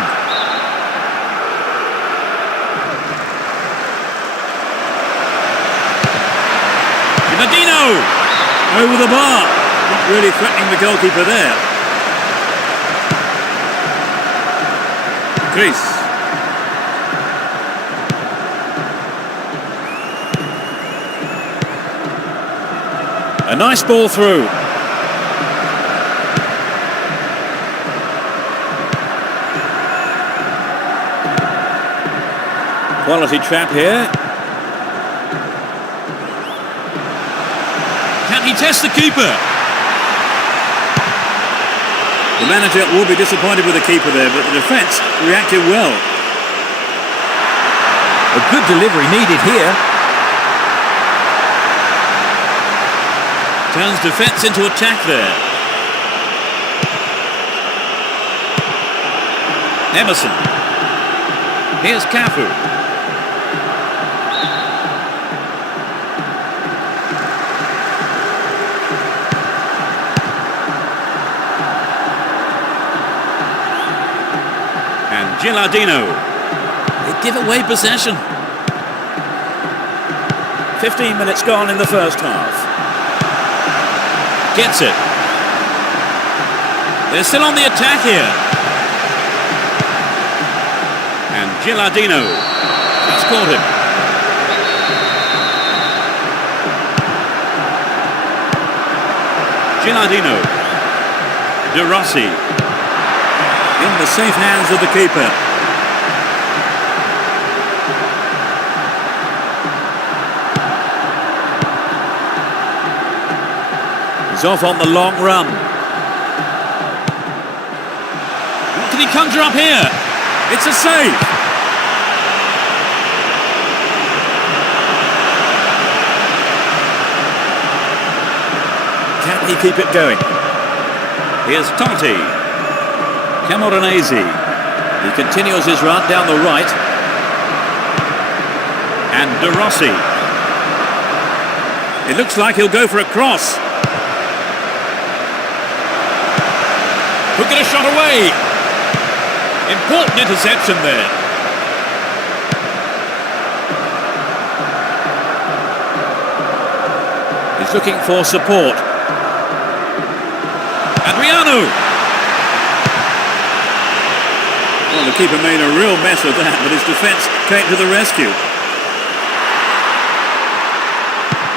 Ronaldinho! Over the bar. Not really threatening the goalkeeper there. Chris. A nice ball through. Quality trap here. Can he test the keeper? The manager will be disappointed with the keeper there, but the defence reacted well. A good delivery needed here. Turns defence into attack there. Emerson. Here's Cafu. Ronaldinho. They give away possession. 15 minutes gone in the first half. Gets it. They're still on the attack here. And Ronaldinho has caught him. Ronaldinho. De Rossi. In the safe hands of the keeper. He's off on the long run. What can he conjure up here? It's a save. Can he keep it going? Here's Totti. Camoranesi. He continues his run down the right. And De Rossi. It looks like he'll go for a cross. Could get a shot away. Important interception there. He's looking for support. Adriano. Well, the keeper made a real mess of that, but his defence came to the rescue.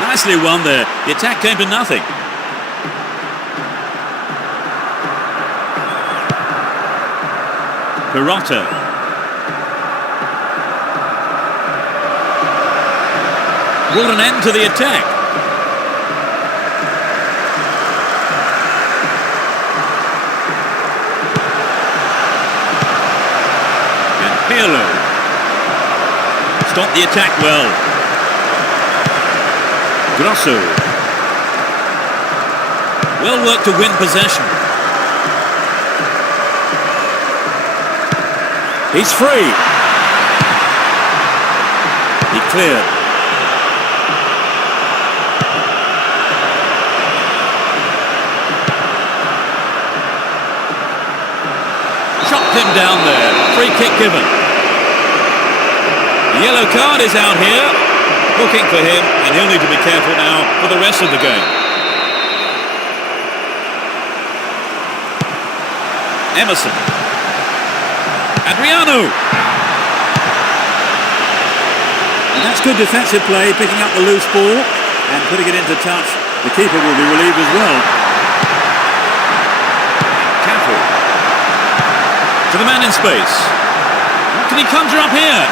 Nicely won there. The attack came to nothing. Perotta. Brought an end to the attack. Stopped the attack well. Grosso. Well worked to win possession. He's free. He cleared. Chopped him man down there. Free kick given. The yellow card is out here. Booking for him, and he'll need to be careful now for the rest of the game. Emerson. Adriano. And that's good defensive play, picking up the loose ball and putting it into touch. The keeper will be relieved as well. Careful. To the man in space. What can he conjure up here?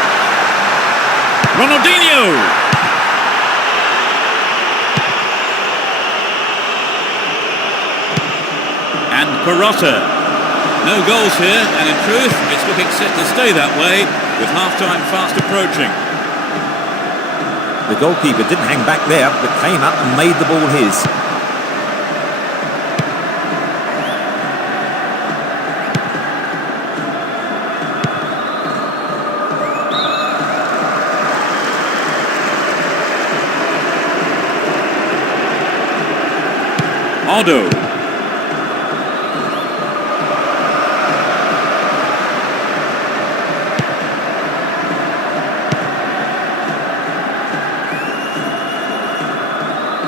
Ronaldinho. And Perotta. No goals here, and in truth, it's looking set to stay that way with half-time fast approaching. The goalkeeper didn't hang back there, but came up and made the ball his. Odo.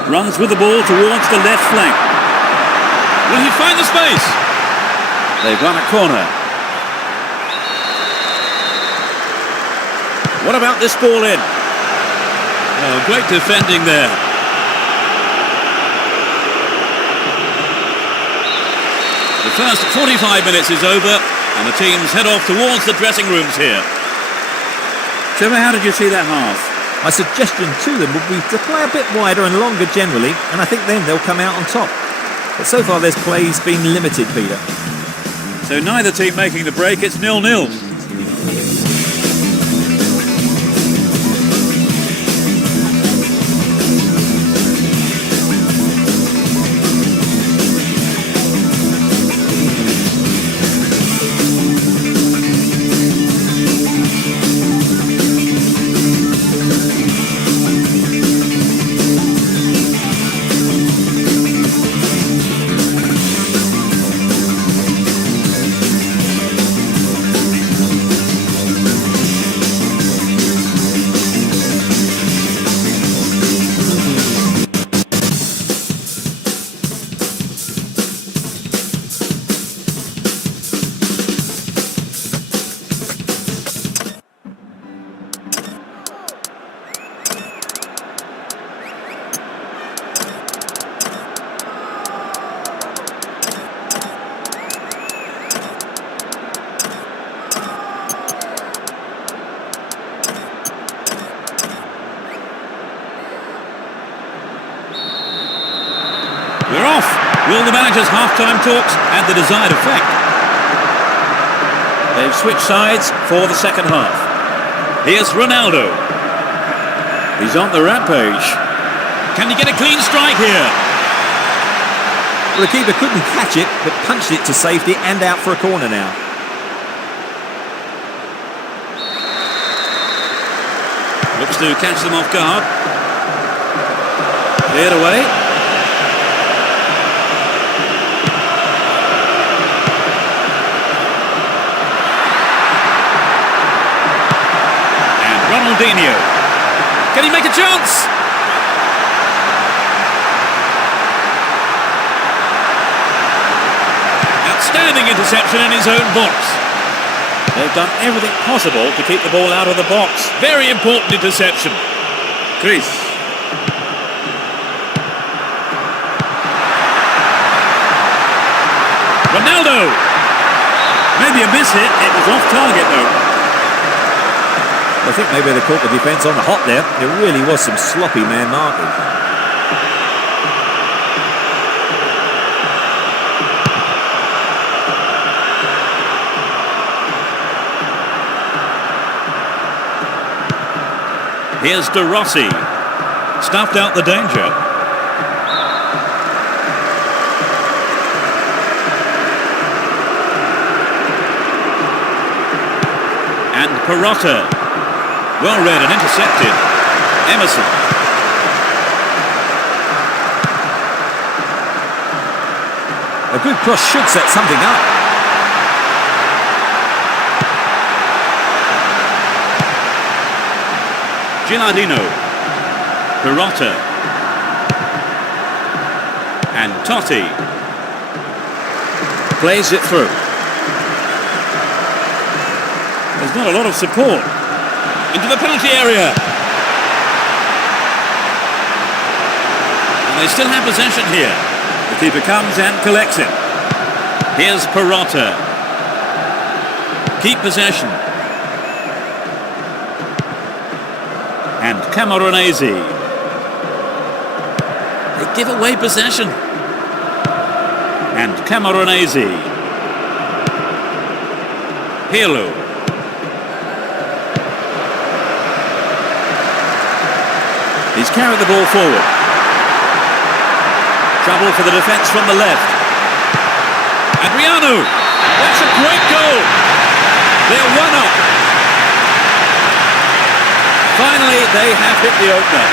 Runs with the ball towards the left flank. Will he find the space? They've run a corner. What about this ball in? Oh, great defending there. The first 45 minutes is over, and the teams head off towards the dressing rooms here. Trevor, how did you see that half? My suggestion to them would be to play a bit wider and longer generally, and I think then they'll come out on top. But so far their play's been limited, Peter. So neither team making the break, it's 0-0. We're off. Will the manager's half-time talks have the desired effect? They've switched sides for the second half. Here's Ronaldo. He's on the rampage. Can he get a clean strike here? Well, the keeper couldn't catch it, but punched it to safety and out for a corner now. Looks to catch them off guard. Cleared away. And Ronaldinho. Can he make a chance? Outstanding interception in his own box. They've done everything possible to keep the ball out of the box. Very important interception. Chris. Ronaldo. Maybe a miss hit. It was off target though. I think maybe they caught the defence on the hop there. There really was some sloppy man marking. Here's De Rossi. Snuffed out the danger. And Perotta. Well read and intercepted. Emerson. A good cross should set something up. Gilardino. Perotta. And Totti. Plays it through. There's not a lot of support. Into the penalty area. And they still have possession here. The keeper comes and collects it. Here's Perotta. Keep possession. And Camoranesi. They give away possession. And Camoranesi. Pirlo. He's carried the ball forward. Trouble for the defence from the left. Adriano. That's a great goal. They're 1-up. Finally, they have hit the opener.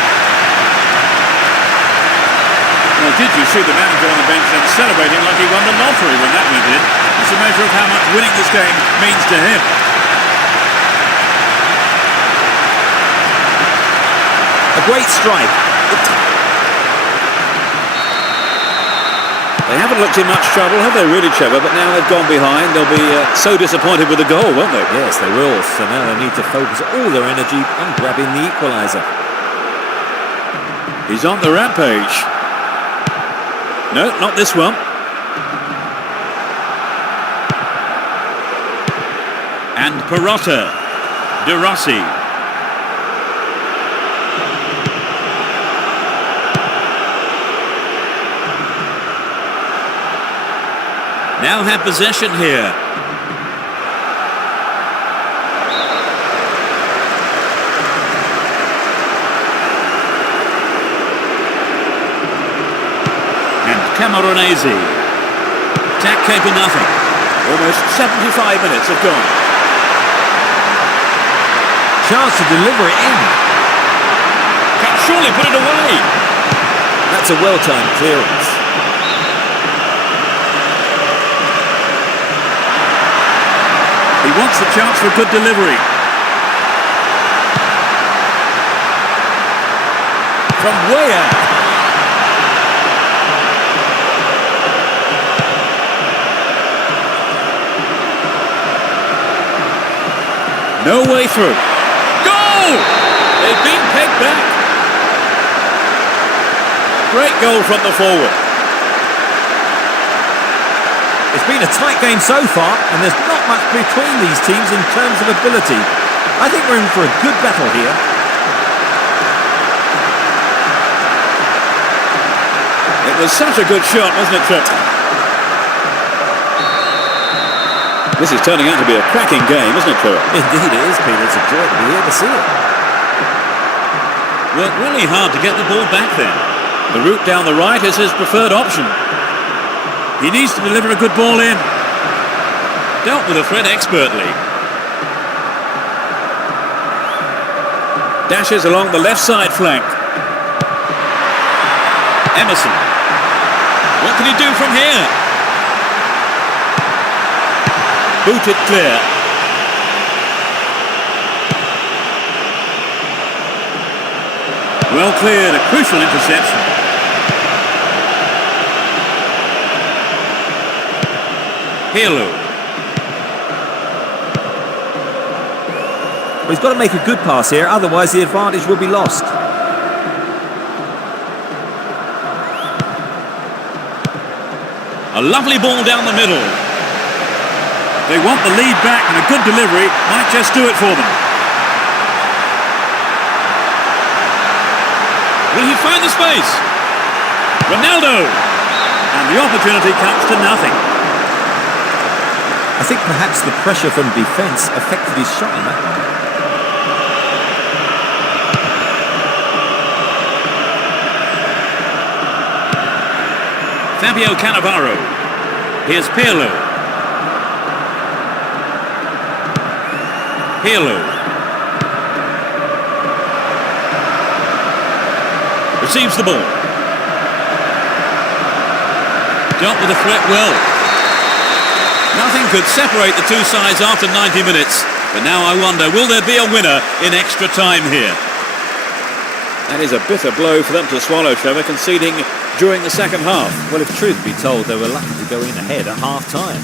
Well, did you see the manager on the bench then celebrating like he won the lottery when that went in? It's a measure of how much winning this game means to him. A great strike. They haven't looked in much trouble, have they really, Trevor? But now they've gone behind. They'll be so disappointed with the goal, won't they? Yes, they will. So now they need to focus all their energy on grabbing the equaliser. He's on the rampage. No, not this one. And Perotta. De Rossi. Now have possession here. And Camoranesi. Attack came to nothing. Almost 75 minutes have gone. Chance to deliver it in. Can surely put it away. That's a well-timed clearance. He wants the chance for a good delivery. From way out. No way through. Goal! They've been pegged back. Great goal from the forward. It's been a tight game so far, and there's not much between these teams in terms of ability. I think we're in for a good battle here. It was such a good shot, wasn't it, Trip? This is turning out to be a cracking game, isn't it, Trevor? Indeed it is, Peter. It's a joy to be here to see it. Worked really hard to get the ball back then. The route down the right is his preferred option. He needs to deliver a good ball in. Dealt with the threat expertly. Dashes along the left side flank. Emerson. What can he do from here? Booted clear. Well cleared, a crucial interception. Pirlo. Well, he's got to make a good pass here, otherwise the advantage will be lost. A lovely ball down the middle. They want the lead back, and a good delivery might just do it for them. Will he find the space? Ronaldo. And the opportunity comes to nothing. I think perhaps the pressure from defence affected his shot in that one. Fabio Cannavaro. Here's Pirlo. Pirlo. Receives the ball. Dealt with the threat well. Nothing could separate the two sides after 90 minutes. But now I wonder, will there be a winner in extra time here? That is a bitter blow for them to swallow, Trevor, conceding during the second half. Well, if truth be told, they were lucky to go in ahead at half-time.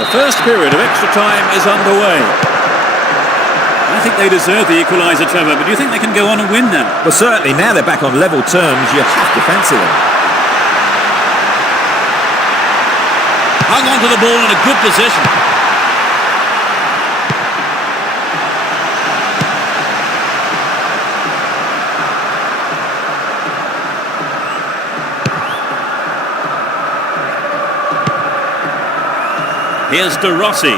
The first period of extra time is underway. I think they deserve the equaliser, Trevor, but do you think they can go on and win now? Well, certainly, now they're back on level terms, you have to fancy them. Hung on to the ball in a good position. Here's De Rossi.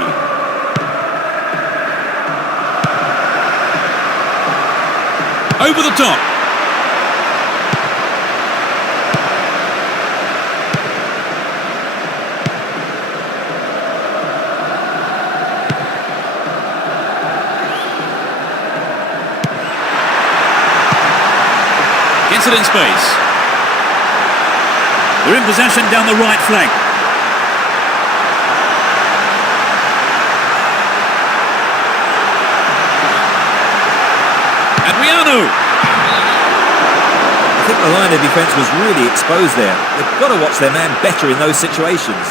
Over the top. Gets it in space. They're in possession down the right flank. Adriano. I think the line of defence was really exposed there. They've got to watch their man better in those situations.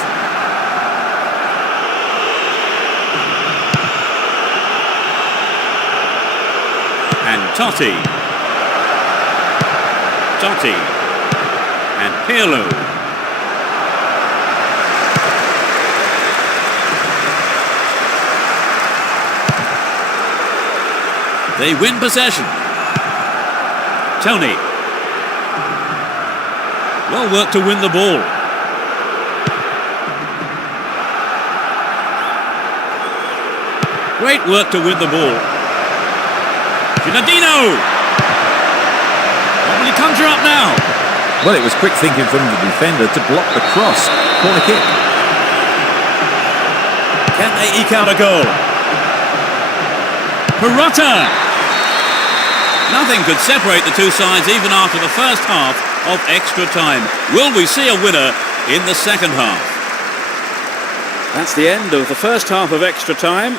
And Totti. Totti. And Pirlo. They win possession. Tony. Well worked to win the ball. Great work to win the ball. Ronaldinho. What will he conjure up now? Well, it was quick thinking from the defender to block the cross. Corner kick. Can they eke out a goal? Perotta. Nothing could separate the two sides even after the first half of extra time. Will we see a winner in the second half? That's the end of the first half of extra time.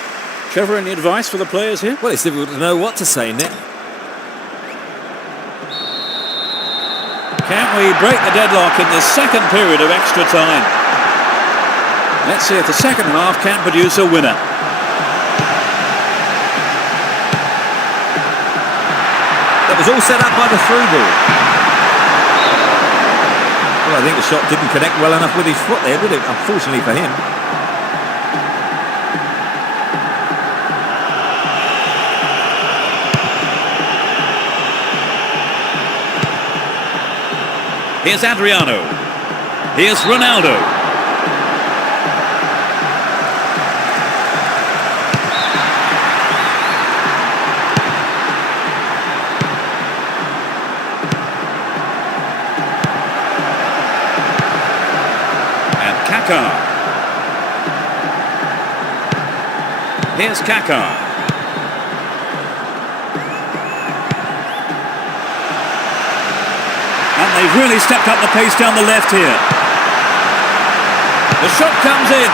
Trevor, any advice for the players here? Well, it's difficult to know what to say, Nick. Can we break the deadlock in this second period of extra time? Let's see if the second half can produce a winner. That was all set up by the through ball. Well, I think the shot didn't connect well enough with his foot there, did it? Unfortunately for him. Here's Adriano. Here's Ronaldo. And Kaká. Here's Kaká. They've really stepped up the pace down the left here. The shot comes in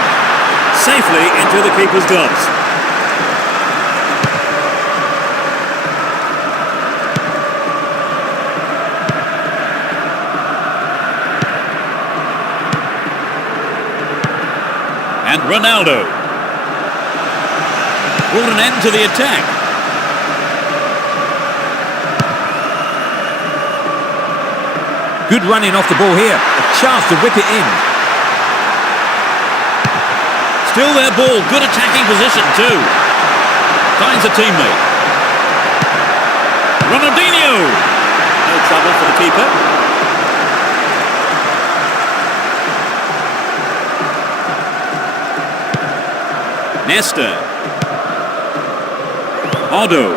safely into the keeper's gloves. And Ronaldo. Brought an end to the attack. Good running off the ball here. A chance to whip it in. Still their ball. Good attacking position too. Finds a teammate. Ronaldinho. No trouble for the keeper. Nesta. Odo.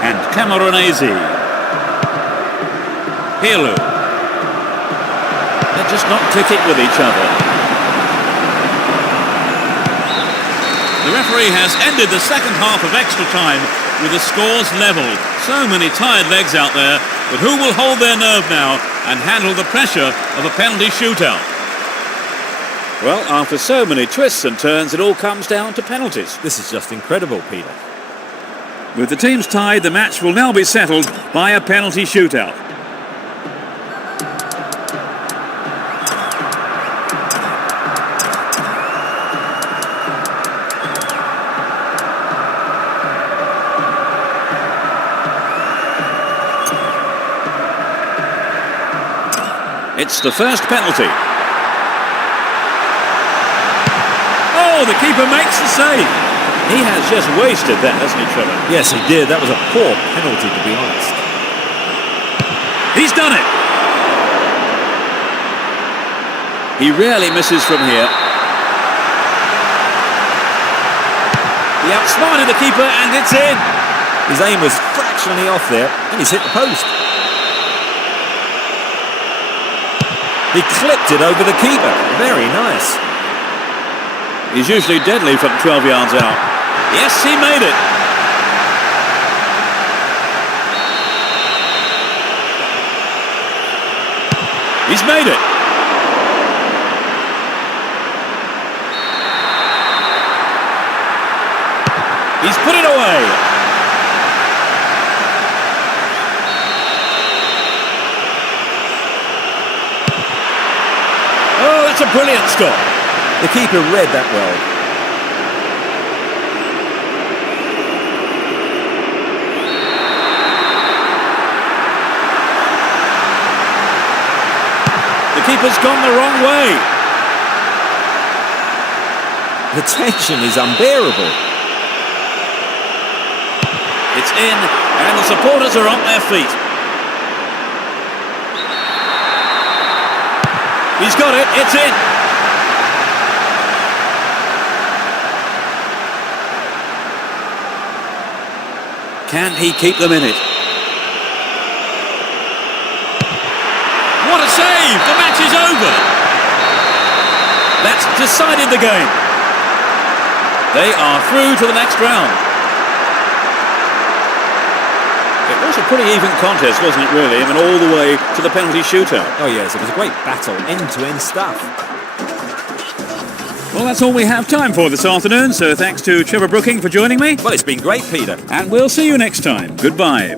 And Camoranesi. Pirlo. They're just not clicking with each other. The referee has ended the second half of extra time with the scores level. So many tired legs out there, but who will hold their nerve now and handle the pressure of a penalty shootout? Well, after so many twists and turns, it all comes down to penalties. This is just incredible, Peter. With the teams tied, the match will now be settled by a penalty shootout. It's the first penalty. Oh, the keeper makes the save. He has just wasted that, hasn't he, Trevor? Yes, he did. That was a poor penalty, to be honest. He's done it. He rarely misses from here. He outsmarted the keeper and it's in. His aim was fractionally off there, and he's hit the post. He clipped it over the keeper. Very nice. He's usually deadly from 12 yards out. Yes, he made it. He's made it. He's put it away. Oh, that's a brilliant stop. The keeper read that well. The keeper's gone the wrong way. The tension is unbearable. It's in, and the supporters are on their feet. He's got it, it's in. Can he keep them in it? What a save! The match is over. That's decided the game. They are through to the next round. It was a pretty even contest, wasn't it, really? I mean, all the way to the penalty shootout. Oh, yes, it was a great battle, end-to-end stuff. Well, that's all we have time for this afternoon, so thanks to Trevor Brooking for joining me. Well, it's been great, Peter. And we'll see you next time. Goodbye.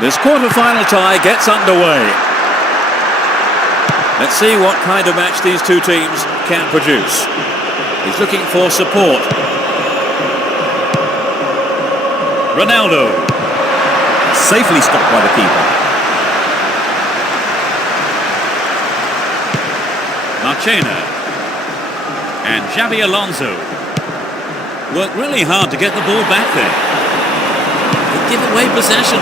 This quarter-final tie gets underway. Let's see what kind of match these two teams can produce. He's looking for support. Ronaldo. Safely stopped by the keeper. Marchena. And Xabi Alonso. Worked really hard to get the ball back there. They give away possession.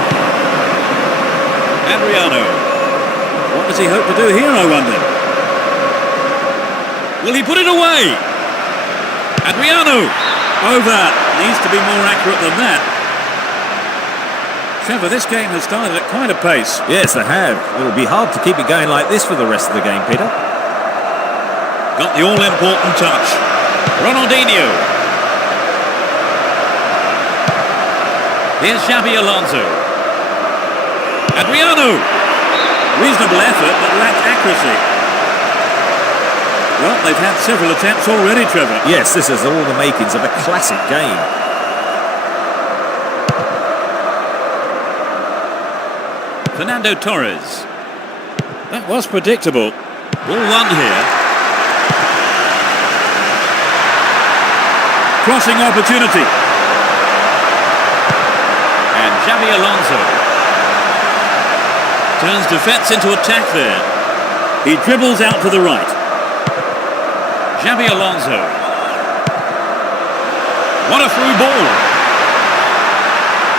Adriano. What does he hope to do here, I wonder? Will he put it away? Adriano. Over. Needs to be more accurate than that. Trevor, this game has started at quite a pace. Yes, they have. It'll be hard to keep it going like this for the rest of the game, Peter. Got the all-important touch. Ronaldinho. Here's Xabi Alonso. Adriano. Reasonable effort, but lacked accuracy. Well, they've had several attempts already, Trevor. Yes, this is all the makings of a classic game. Fernando Torres. That was predictable. Ball one here. Crossing opportunity. And Xabi Alonso turns defence into attack there. He dribbles out to the right. Xabi Alonso. What a through ball.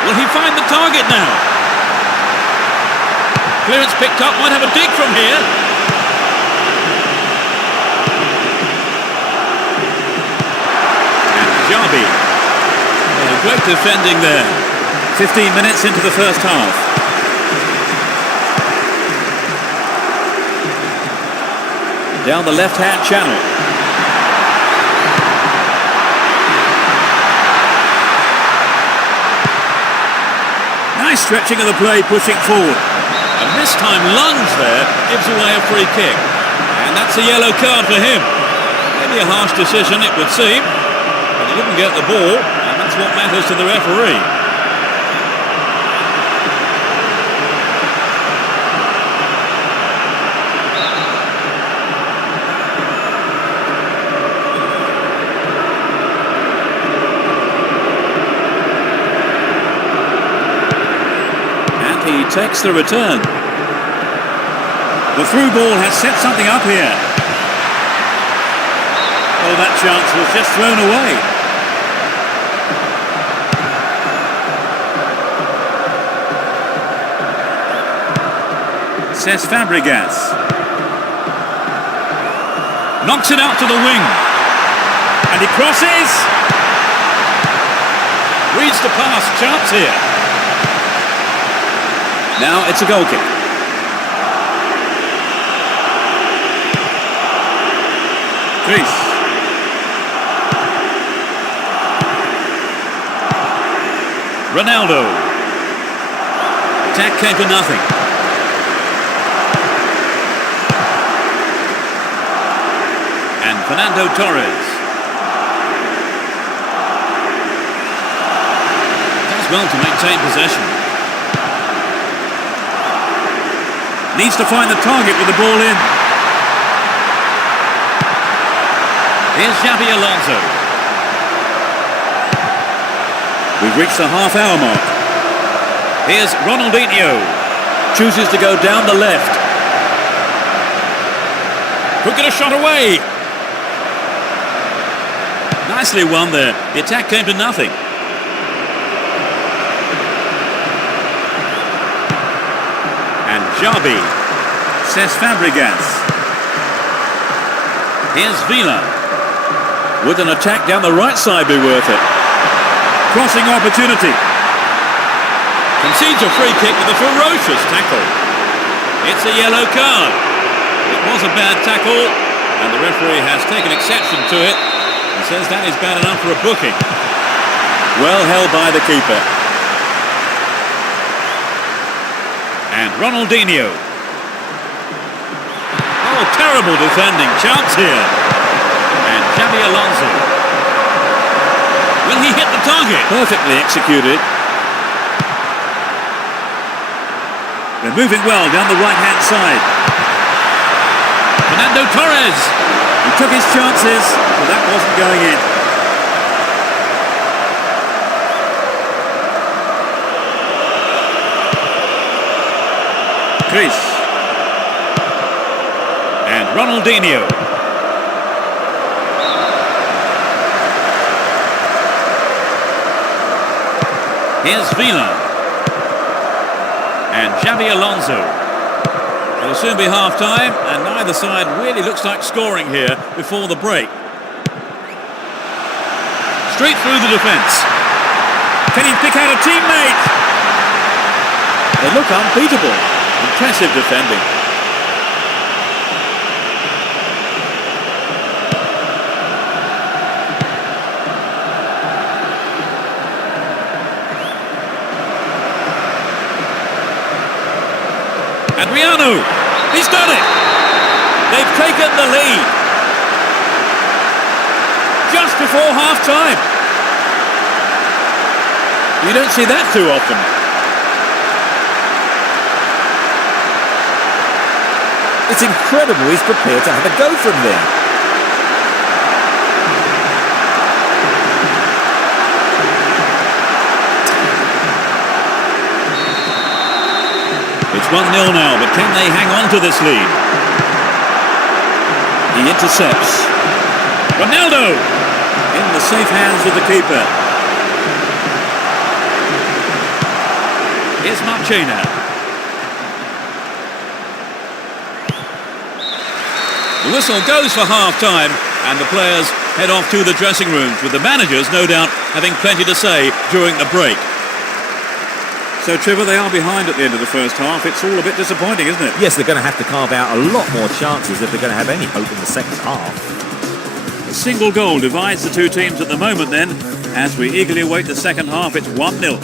Will he find the target now? Clearance picked up, might have a dig from here. And Xabi. Great defending there. 15 minutes into the first half. Down the left-hand channel. Nice stretching of the play, pushing forward. A mistimed lunge there gives away a free kick. And that's a yellow card for him. Maybe a harsh decision, it would seem. But he didn't get the ball, and that's what matters to the referee. He takes the return. The through ball has set something up here. Oh, that chance was just thrown away. Cesc Fabregas. Knocks it out to the wing. And he crosses. Reads the pass. Chance here. Now it's a goal kick. Chris. Ronaldo. Attack came to nothing. And Fernando Torres. Does well to maintain possession. Needs to find the target with the ball in. Here's Xabi Alonso. We've reached the half-hour mark. Here's Ronaldinho. Chooses to go down the left. Could get a shot away. Nicely won there. The attack came to nothing. And Xabi. Cesc Fabregas. Here's Villa. Would an attack down the right side be worth it? Crossing opportunity. Concedes a free kick with a ferocious tackle. It's a yellow card. It was a bad tackle, and the referee has taken exception to it and says that is bad enough for a booking. Well held by the keeper. And Ronaldinho. Oh, terrible defending. Chance here. And Xabi Alonso. Will he hit the target? Perfectly executed. They're moving well down the right-hand side. Fernando Torres. He took his chances, but that wasn't going in. Chris. And Ronaldinho. Here's Villa. And Xabi Alonso. It'll soon be half-time, and neither side really looks like scoring here before the break. Straight through the defence. Can he pick out a teammate? They look unbeatable. Impressive defending. Adriano, he's done it. They've taken the lead. Just before half-time. You don't see that too often. It's incredible he's prepared to have a go from there. It's 1-0 now, but can they hang on to this lead? He intercepts. Ronaldo! In the safe hands of the keeper. Here's Marcena. The whistle goes for half-time, and the players head off to the dressing rooms, with the managers, no doubt, having plenty to say during the break. So, Trevor, they are behind at the end of the first half. It's all a bit disappointing, isn't it? Yes, they're going to have to carve out a lot more chances if they're going to have any hope in the second half. A single goal divides the two teams at the moment then. As we eagerly await the second half, it's 1-0.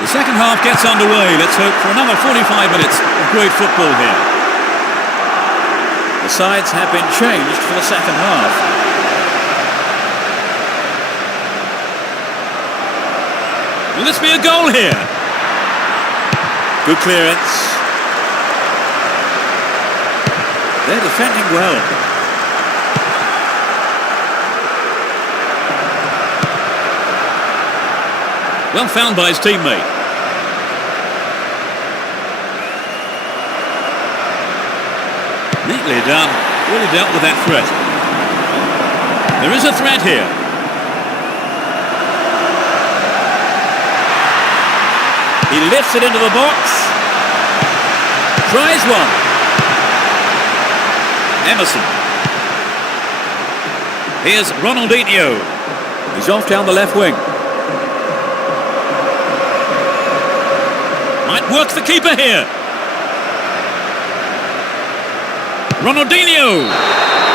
The second half gets underway. Let's hope for another 45 minutes of great football here. The sides have been changed for the second half. Will this be a goal here? Good clearance. They're defending well. Well found by his teammate. Neatly done. Really dealt with that threat. There is a threat here. He lifts it into the box. Tries one. Emerson. Here's Ronaldinho. He's off down the left wing. Might work the keeper here. Ronaldinho.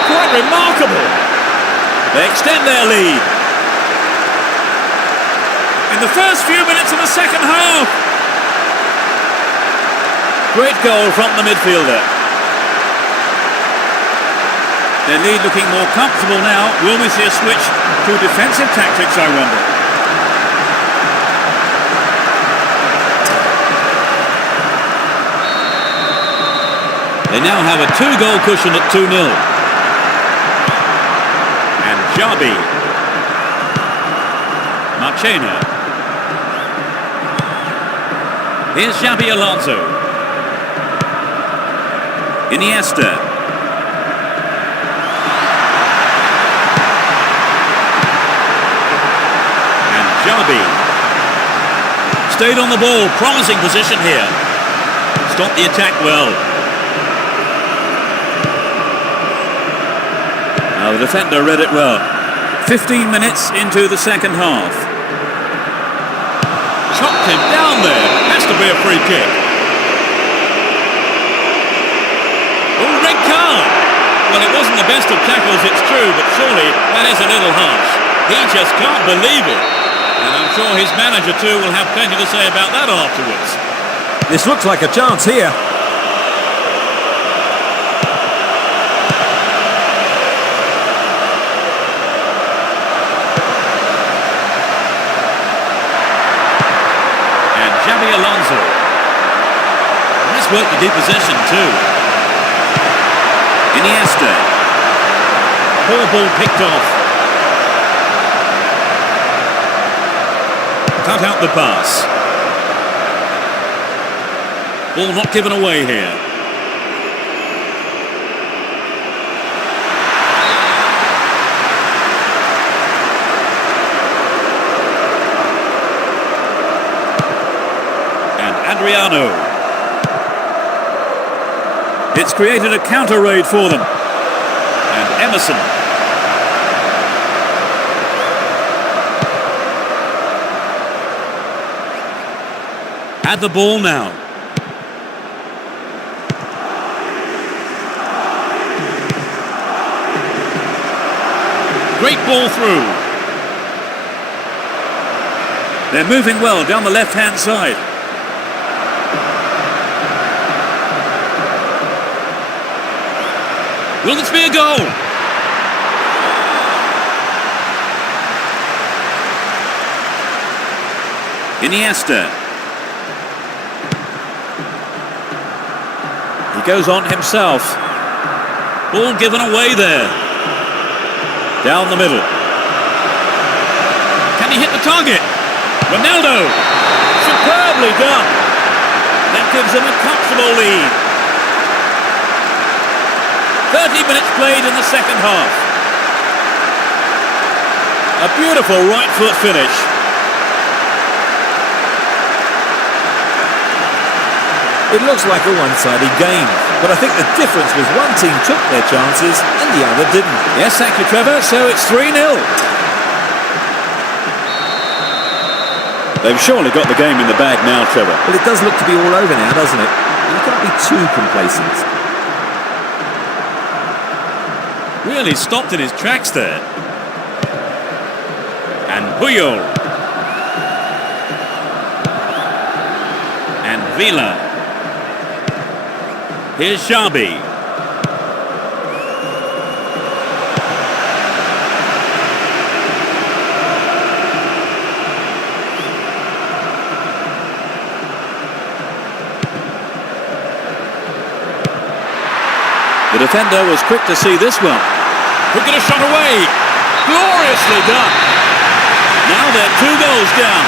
Quite remarkable. They extend their lead. In the first few minutes of the second half. Great goal from the midfielder. Their lead looking more comfortable now. Will we see a switch to defensive tactics, I wonder? They now have a 2-goal cushion at 2-0. And Xabi. Marcena. Here's Xabi Alonso. Iniesta. And Xabi. stayed on the ball, promising position here. Stopped the attack well. Now the defender read it well. 15 minutes into the second half. Chopped him down there. Has to be a free kick. Oh, red card. Well, it wasn't the best of tackles, it's true, but surely that is a little harsh. He just can't believe it. And I'm sure his manager too will have plenty to say about that afterwards. This looks like a chance here. And Xabi Alonso. Nice work to keep possession too. Iniesta. Poor ball picked off. Cut out the pass. Ball not given away here. And Adriano. It's created a counter raid for them. And Emerson. Had the ball now. Great ball through. They're moving well down the left-hand side. Will this be a goal? Iniesta. He goes on himself. Ball given away there. Down the middle. Can he hit the target? Ronaldo. Superbly done. That gives him a comfortable lead. 30 minutes played in the second half. A beautiful right foot finish. It looks like a one-sided game, but I think the difference was one team took their chances and the other didn't. Yes, thank you, Trevor. So it's 3-0. They've surely got the game in the bag now, Trevor. Well, it does look to be all over now, doesn't it? You can't be too complacent. Really stopped in his tracks there. And Puyol. And Villa. Here's Xabi. The defender was quick to see this one. Could get a shot away. Gloriously done. Now they're 2 goals down.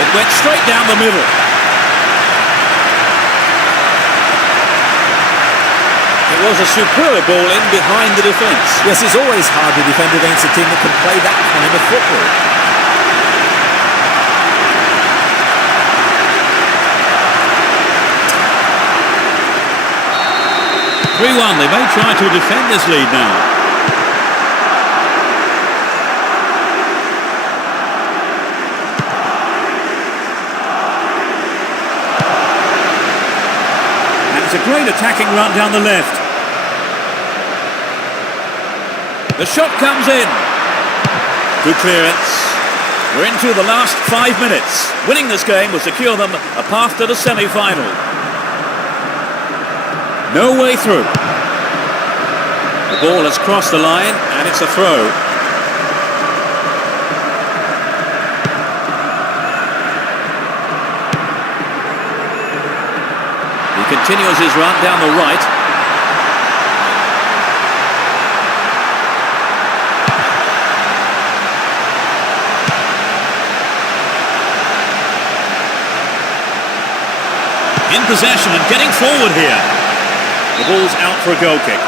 It went straight down the middle. It was a superb ball in behind the defence. Yes, it's always hard to defend against a team that can play that kind of football. 3-1, they may try to defend this lead now. And it's a great attacking run down the left. The shot comes in. Good clearance. We're into the last 5 minutes. Winning this game will secure them a path to the semi-final. No way through. The ball has crossed the line and it's a throw. He continues his run down the right. In possession and getting forward here. The ball's out for a goal kick.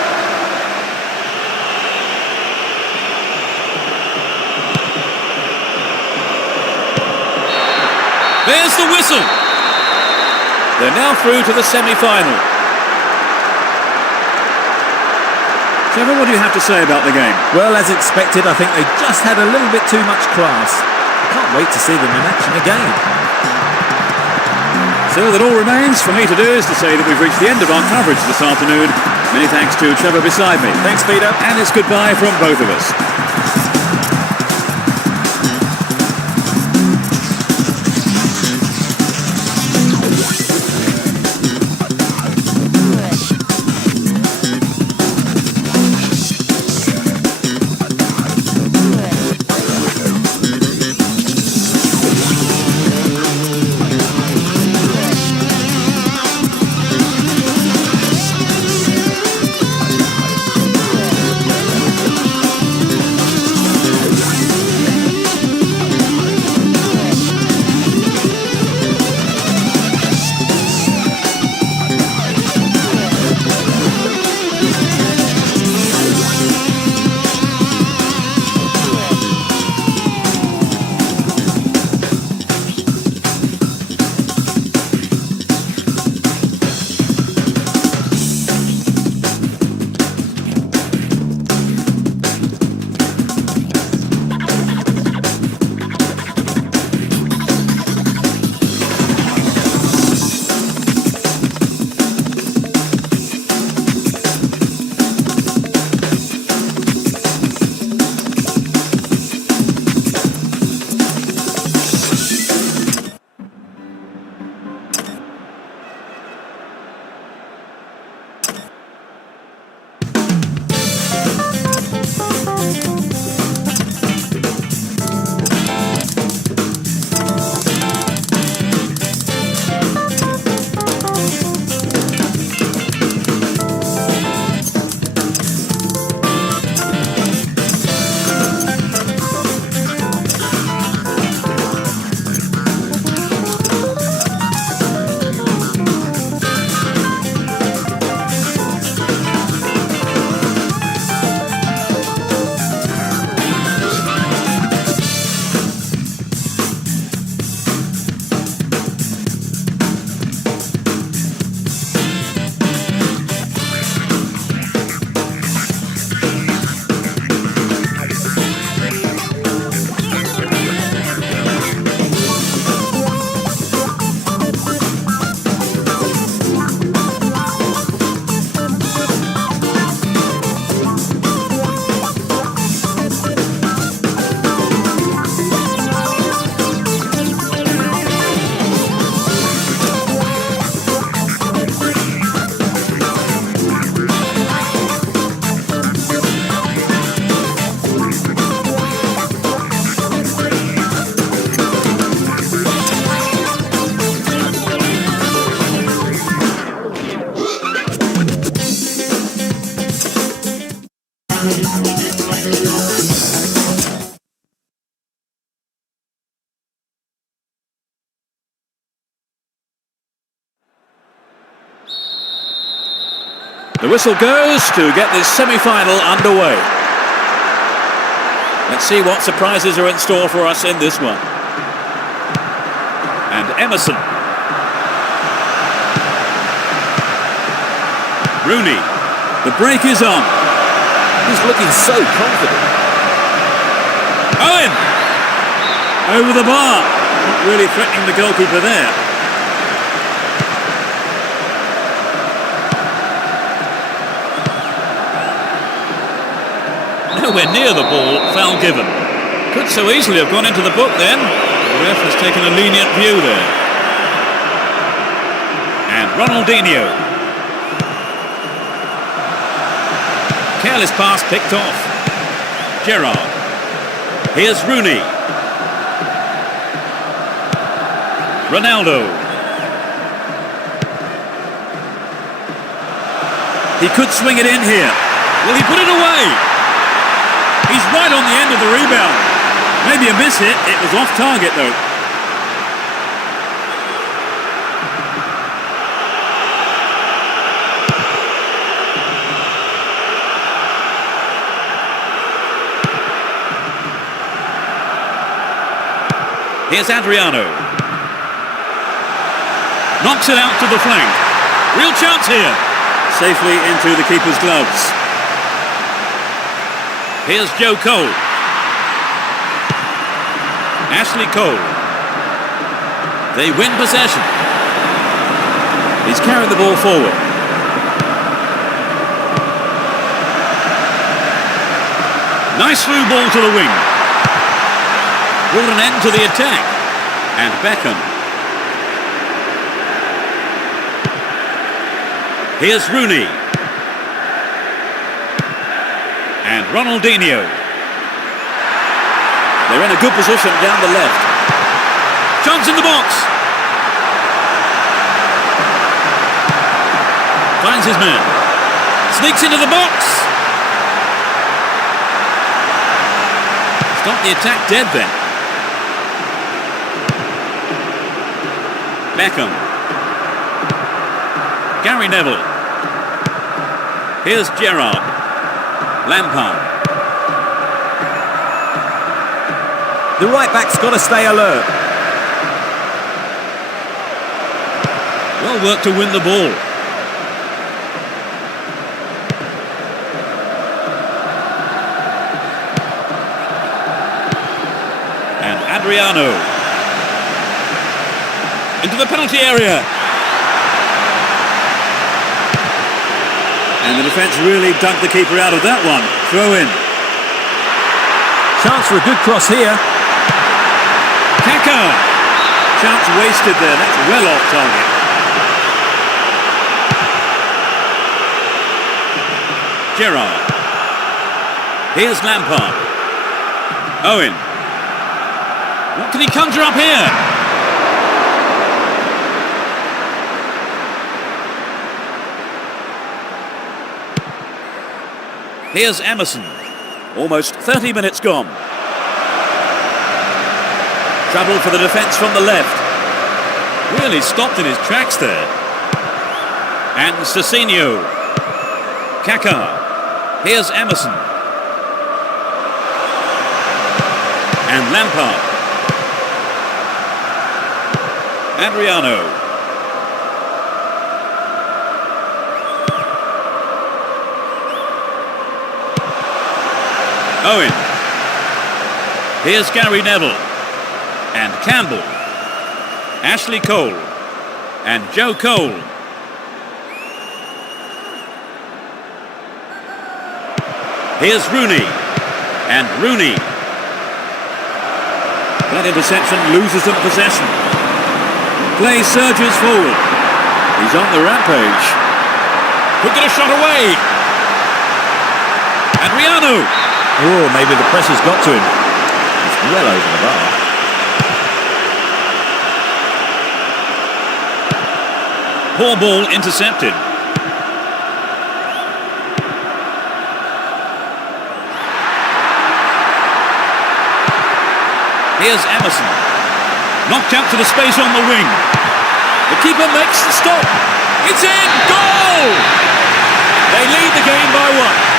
There's the whistle. They're now through to the semi-final. Trevor, what do you have to say about the game? Well, as expected, I think they just had a little bit too much class. I can't wait to see them in action again. So that all remains for me to do is to say that we've reached the end of our coverage this afternoon. Many thanks to Trevor beside me. Thanks, Peter. And it's goodbye from both of us. The whistle goes to get this semi-final underway. Let's see what surprises are in store for us in this one. And Emerson. Rooney. The break is on. He's looking so confident. Owen! Over the bar. Not really threatening the goalkeeper there. Nowhere near the ball, foul given. Could so easily have gone into the book then. The ref has taken a lenient view there. And Ronaldinho. Careless pass picked off. Gerrard. Here's Rooney. Ronaldo. He could swing it in here. Will he put it away? He's right on the end of the rebound. Maybe a miss hit. It was off target though. Here's Adriano. Knocks it out to the flank. Real chance here. Safely into the keeper's gloves. Here's Joe Cole. Ashley Cole. They win possession. He's carried the ball forward. Nice through ball to the wing. Brought an end to the attack. And Beckham. Here's Rooney. And Ronaldinho. They're in a good position down the left. Chance in the box. Finds his man. Sneaks into the box. Stop the attack dead then. Beckham. Gary Neville. Here's Gerrard. Lampard. The right back's got to stay alert. Well worked to win the ball. And Adriano. Into the penalty area. And the defence really dug the keeper out of that one. Throw in. Chance for a good cross here. Kaká. Chance wasted there. That's well off target. Gerrard. Here's Lampard. Owen. What can he conjure up here? Here's Emerson. Almost 30 minutes gone. Trouble for the defence from the left. Really stopped in his tracks there. And Cecinio. Kaká. Here's Emerson. And Lampard. Adriano. Owen. Here's Gary Neville. And Campbell. Ashley Cole. And Joe Cole. Here's Rooney. And Rooney. That interception loses them possession. Play surges forward. He's on the rampage. Could get a shot away. Adriano. Oh, maybe the pressure's got to him. It's well over the bar. Poor ball intercepted. Here's Emerson. Knocked out to the space on the wing. The keeper makes the stop. It's in! Goal! They lead the game by 1.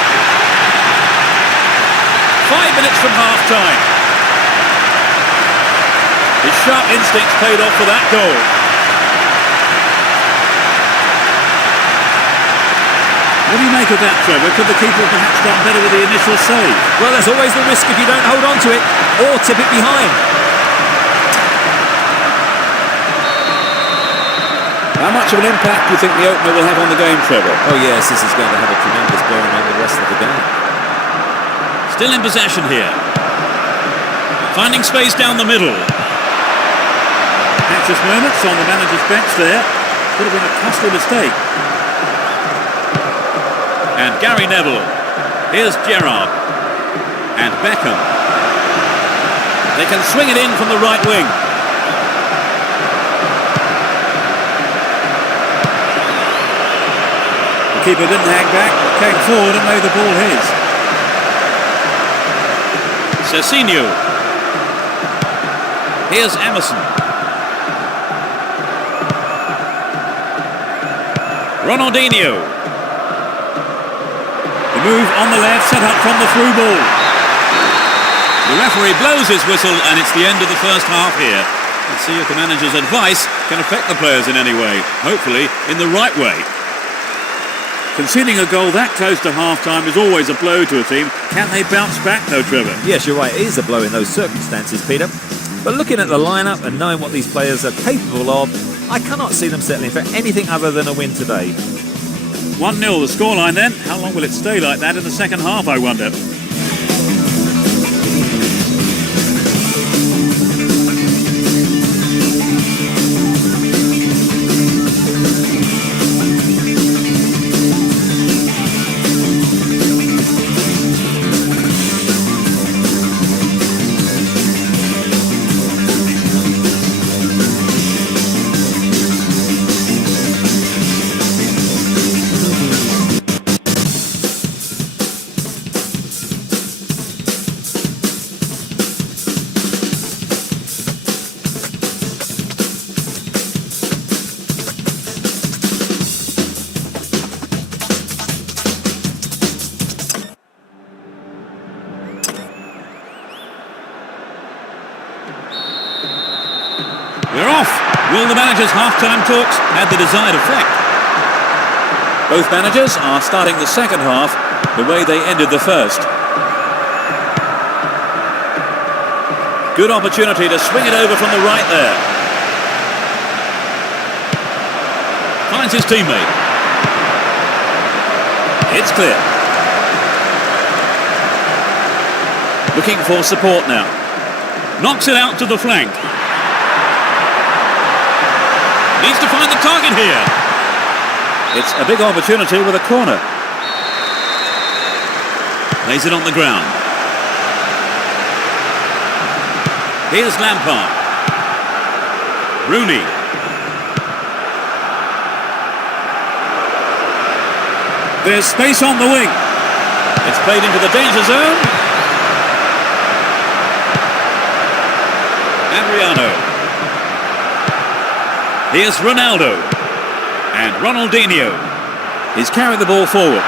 5 minutes from half-time. His sharp instincts paid off for that goal. What do you make of that, Trevor? Could the keeper perhaps done better with the initial save? Well, there's always the risk if you don't hold on to it or tip it behind. How much of an impact do you think the opener will have on the game, Trevor? Oh yes, this is going to have a tremendous bearing on the rest of the game. Still in possession here. Finding space down the middle. Anxious moments on the manager's bench there. Could have been a costly mistake. And Gary Neville. Here's Gerrard. And Beckham. They can swing it in from the right wing. The keeper didn't hang back, came forward and made the ball his. Cecinio. Here's Emerson. Ronaldinho. The move on the left, set up from the through ball. The referee blows his whistle and it's the end of the first half here. Let's see if the manager's advice can affect the players in any way. Hopefully in the right way. Conceding a goal that close to half-time is always a blow to a team. Can they bounce back though, Trevor? Yes, you're right. It is a blow in those circumstances, Peter. But looking at the lineup and knowing what these players are capable of, I cannot see them settling for anything other than a win today. 1-0 the scoreline then. How long will it stay like that in the second half, I wonder? We're off. Will the manager's half-time talks have the desired effect? Both managers are starting the second half the way they ended the first. Good opportunity to swing it over from the right there. Finds his teammate. It's clear. Looking for support now. Knocks it out to the flank. Needs to find the target here. It's a big opportunity with a corner. Lays it on the ground. Here's Lampard. Rooney. There's space on the wing. It's played into the danger zone. Adriano. Here's Ronaldo. And Ronaldinho. He's carried the ball forward.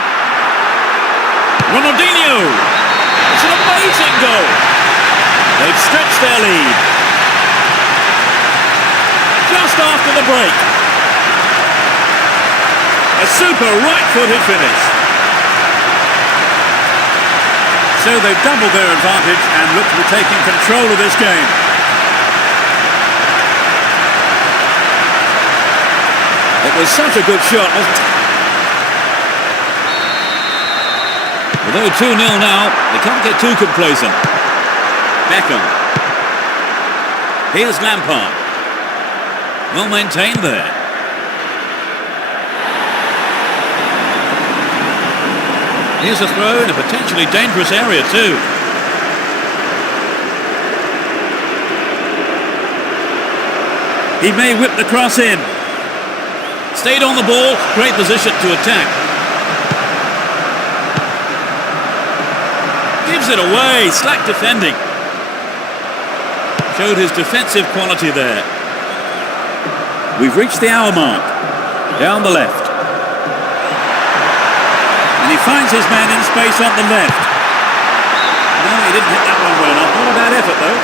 Ronaldinho! It's an amazing goal! They've stretched their lead. Just after the break. A super right-footed finish. So they've doubled their advantage and look to be taking control of this game. It was such a good shot, wasn't it? Although 2-0 now, they can't get too complacent. Beckham. Here's Lampard. Well maintained there. Here's a throw in a potentially dangerous area too. He may whip the cross in. Stayed on the ball, great position to attack. Gives it away, slack defending. Showed his defensive quality there. We've reached the hour mark. Down the left. And he finds his man in space on the left. No, he didn't hit that one well enough. Not a bad effort though.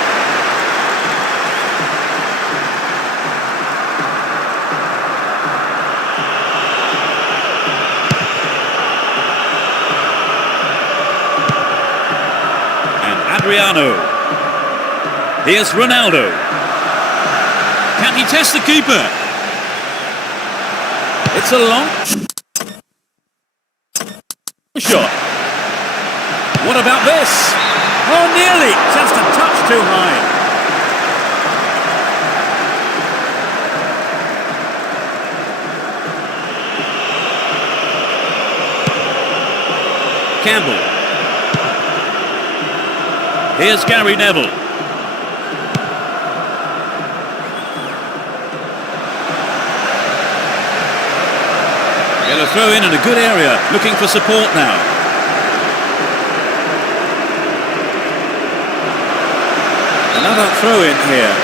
Adriano. Here's Ronaldo. Can he test the keeper? It's a long shot. What about this? Oh, nearly. Just a touch too high. Campbell. Here's Gary Neville. Get a throw in a good area, looking for support now. Another throw in here.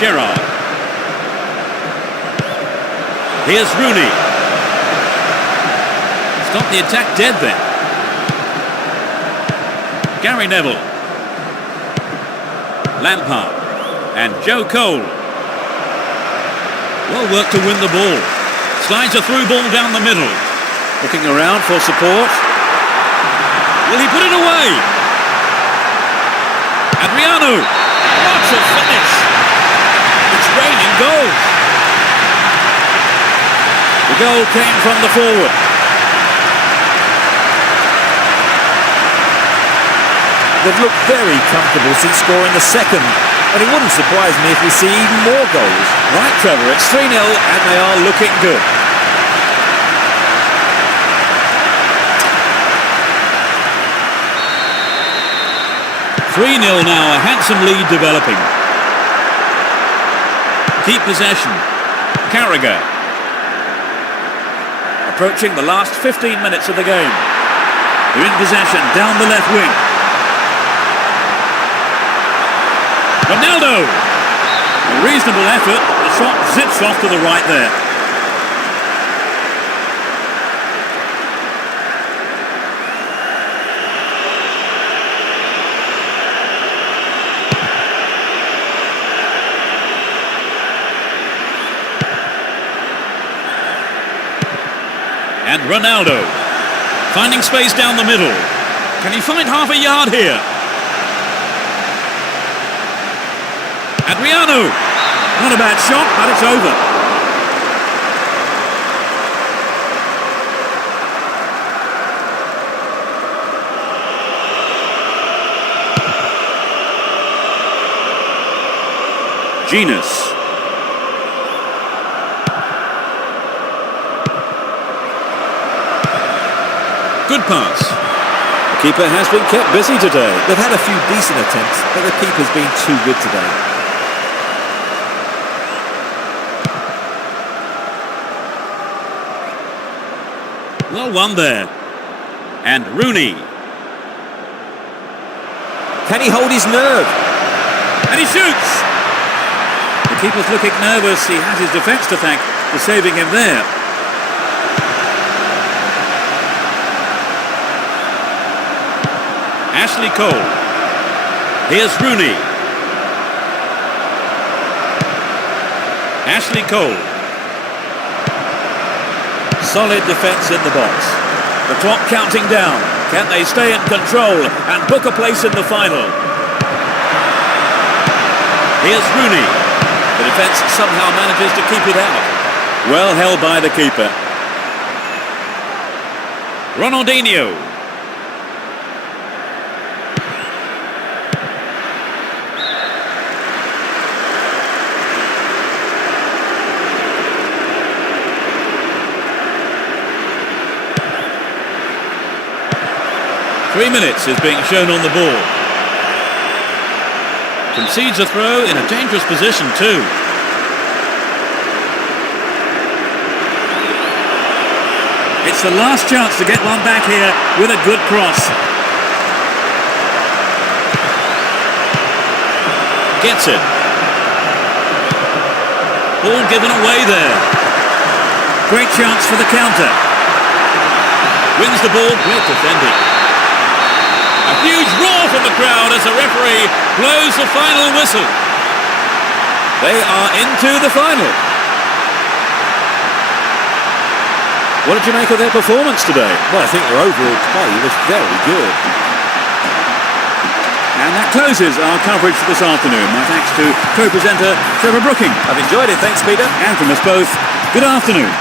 Gerrard. Here's Rooney. Stop the attack dead then. Gary Neville. Lampard. And Joe Cole. Well worked to win the ball. Slides a through ball down the middle. Looking around for support. Will he put it away? Adriano. What a finish. It's raining goals. The goal came from the forward. They've looked very comfortable since scoring the second, and it wouldn't surprise me if we see even more goals. Right, Trevor, it's 3-0 and they are looking good. (3-0) now, a handsome lead developing. Keep possession. Carragher. Approaching the last 15 minutes of the game. They're in possession down the left wing. Ronaldo. A reasonable effort. The shot zips off to the right there. And Ronaldo. Finding space down the middle. Can he find half a yard here? Adriano. Not a bad shot, but it's over. Genus. Good pass. The keeper has been kept busy today. They've had a few decent attempts, but the keeper's been too good today. Well won there. And Rooney. Can he hold his nerve? And he shoots! The keeper's looking nervous. He has his defence to thank for saving him there. Ashley Cole. Here's Rooney. Ashley Cole. Solid defence in the box. The clock counting down. Can they stay in control and book a place in the final? Here's Rooney. The defence somehow manages to keep it out. Well held by the keeper. Ronaldinho. Three minutes is being shown on the ball. Concedes a throw in a dangerous position too. It's the last chance to get one back here with a good cross. Gets it. Ball given away there. Great chance for the counter. Wins the ball, great defending. A huge roar from the crowd as the referee blows the final whistle. They are into the final. What did you make of their performance today? Well, I think their overall play was very good. And that closes our coverage for this afternoon. My thanks to co-presenter Trevor Brooking. I've enjoyed it, thanks Peter. And from us both, good afternoon.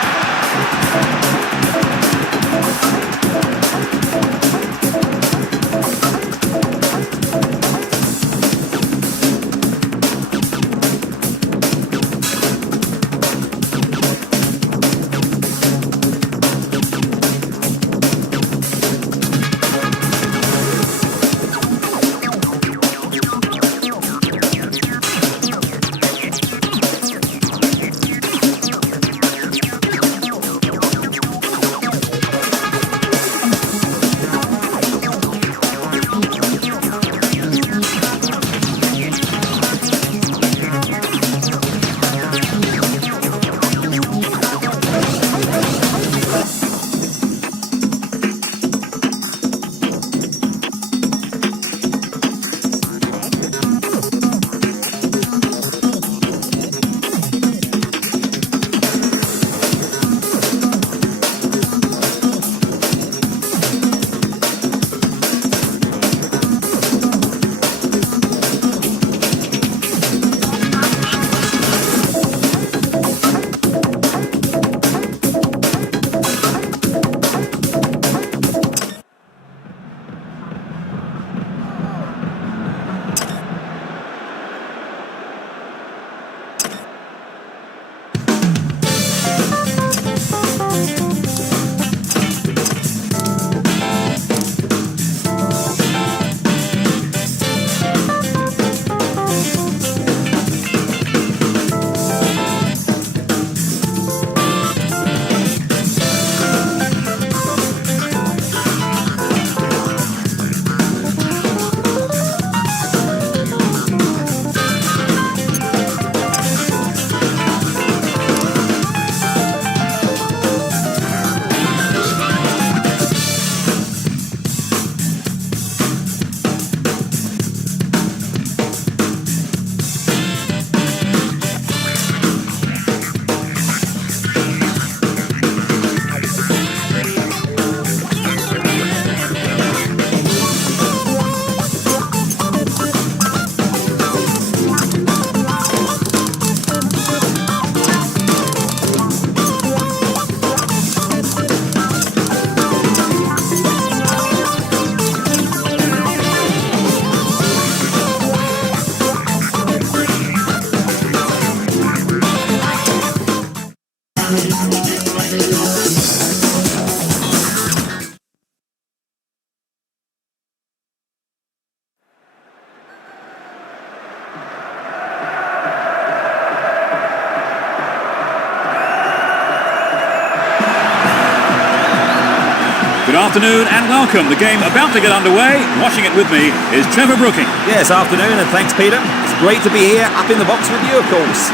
afternoon and welcome. The game about to get underway. Watching it with me is Trevor Brooking. Yes, afternoon, and thanks, Peter. It's great to be here, up in the box with you, of course.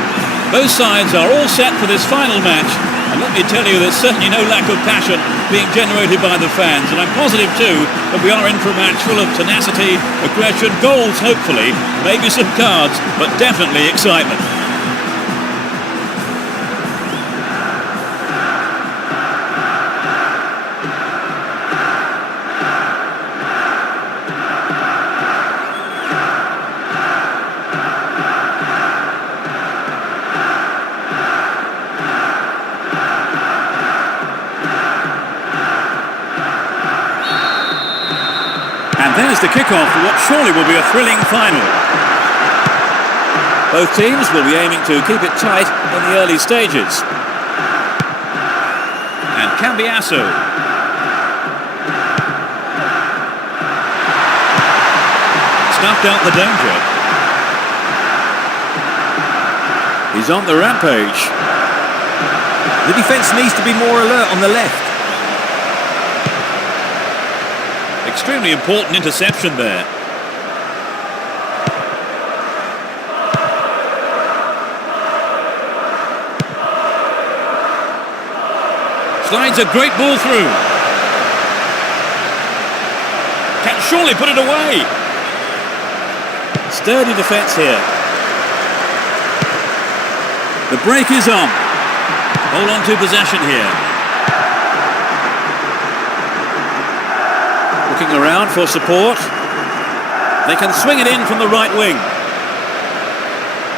Both sides are all set for this final match, and let me tell you, there's certainly no lack of passion being generated by the fans, and I'm positive too that we are in for a match full of tenacity, aggression, goals hopefully, maybe some cards, but definitely excitement. There's the kickoff for what surely will be a thrilling final. Both teams will be aiming to keep it tight in the early stages. And Cambiasso. Snuffed out the danger. He's on the rampage. The defence needs to be more alert on the left. Extremely important interception there. Slides a great ball through. Can surely put it away. Sturdy defence here. The break is on. Hold on to possession here. Looking around for support. They can swing it in from the right wing.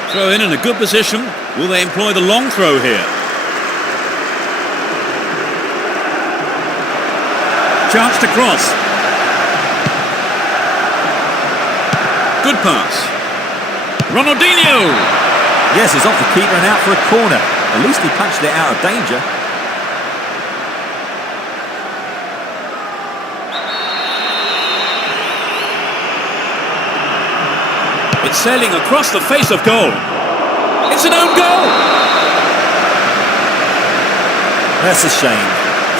Throw in a good position. Will they employ the long throw here? Chance to cross. Good pass. Ronaldinho! Yes, it's off the keeper and out for a corner. At least he punched it out of danger. It's sailing across the face of goal. It's an own goal! That's a shame.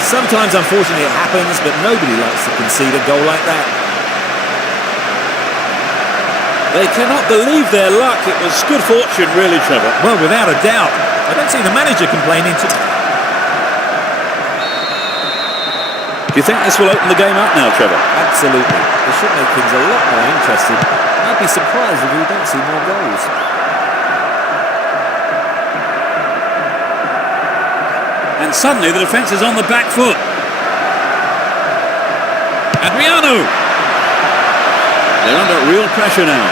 Sometimes, unfortunately, it happens, but nobody likes to concede a goal like that. They cannot believe their luck. It was good fortune, really, Trevor. Well, without a doubt. I don't see the manager complaining to... Do you think this will open the game up now, Trevor? Absolutely. It should make things a lot more interesting. I'd be surprised if we don't see more goals. And suddenly the defence is on the back foot. Adriano! They're under real pressure now.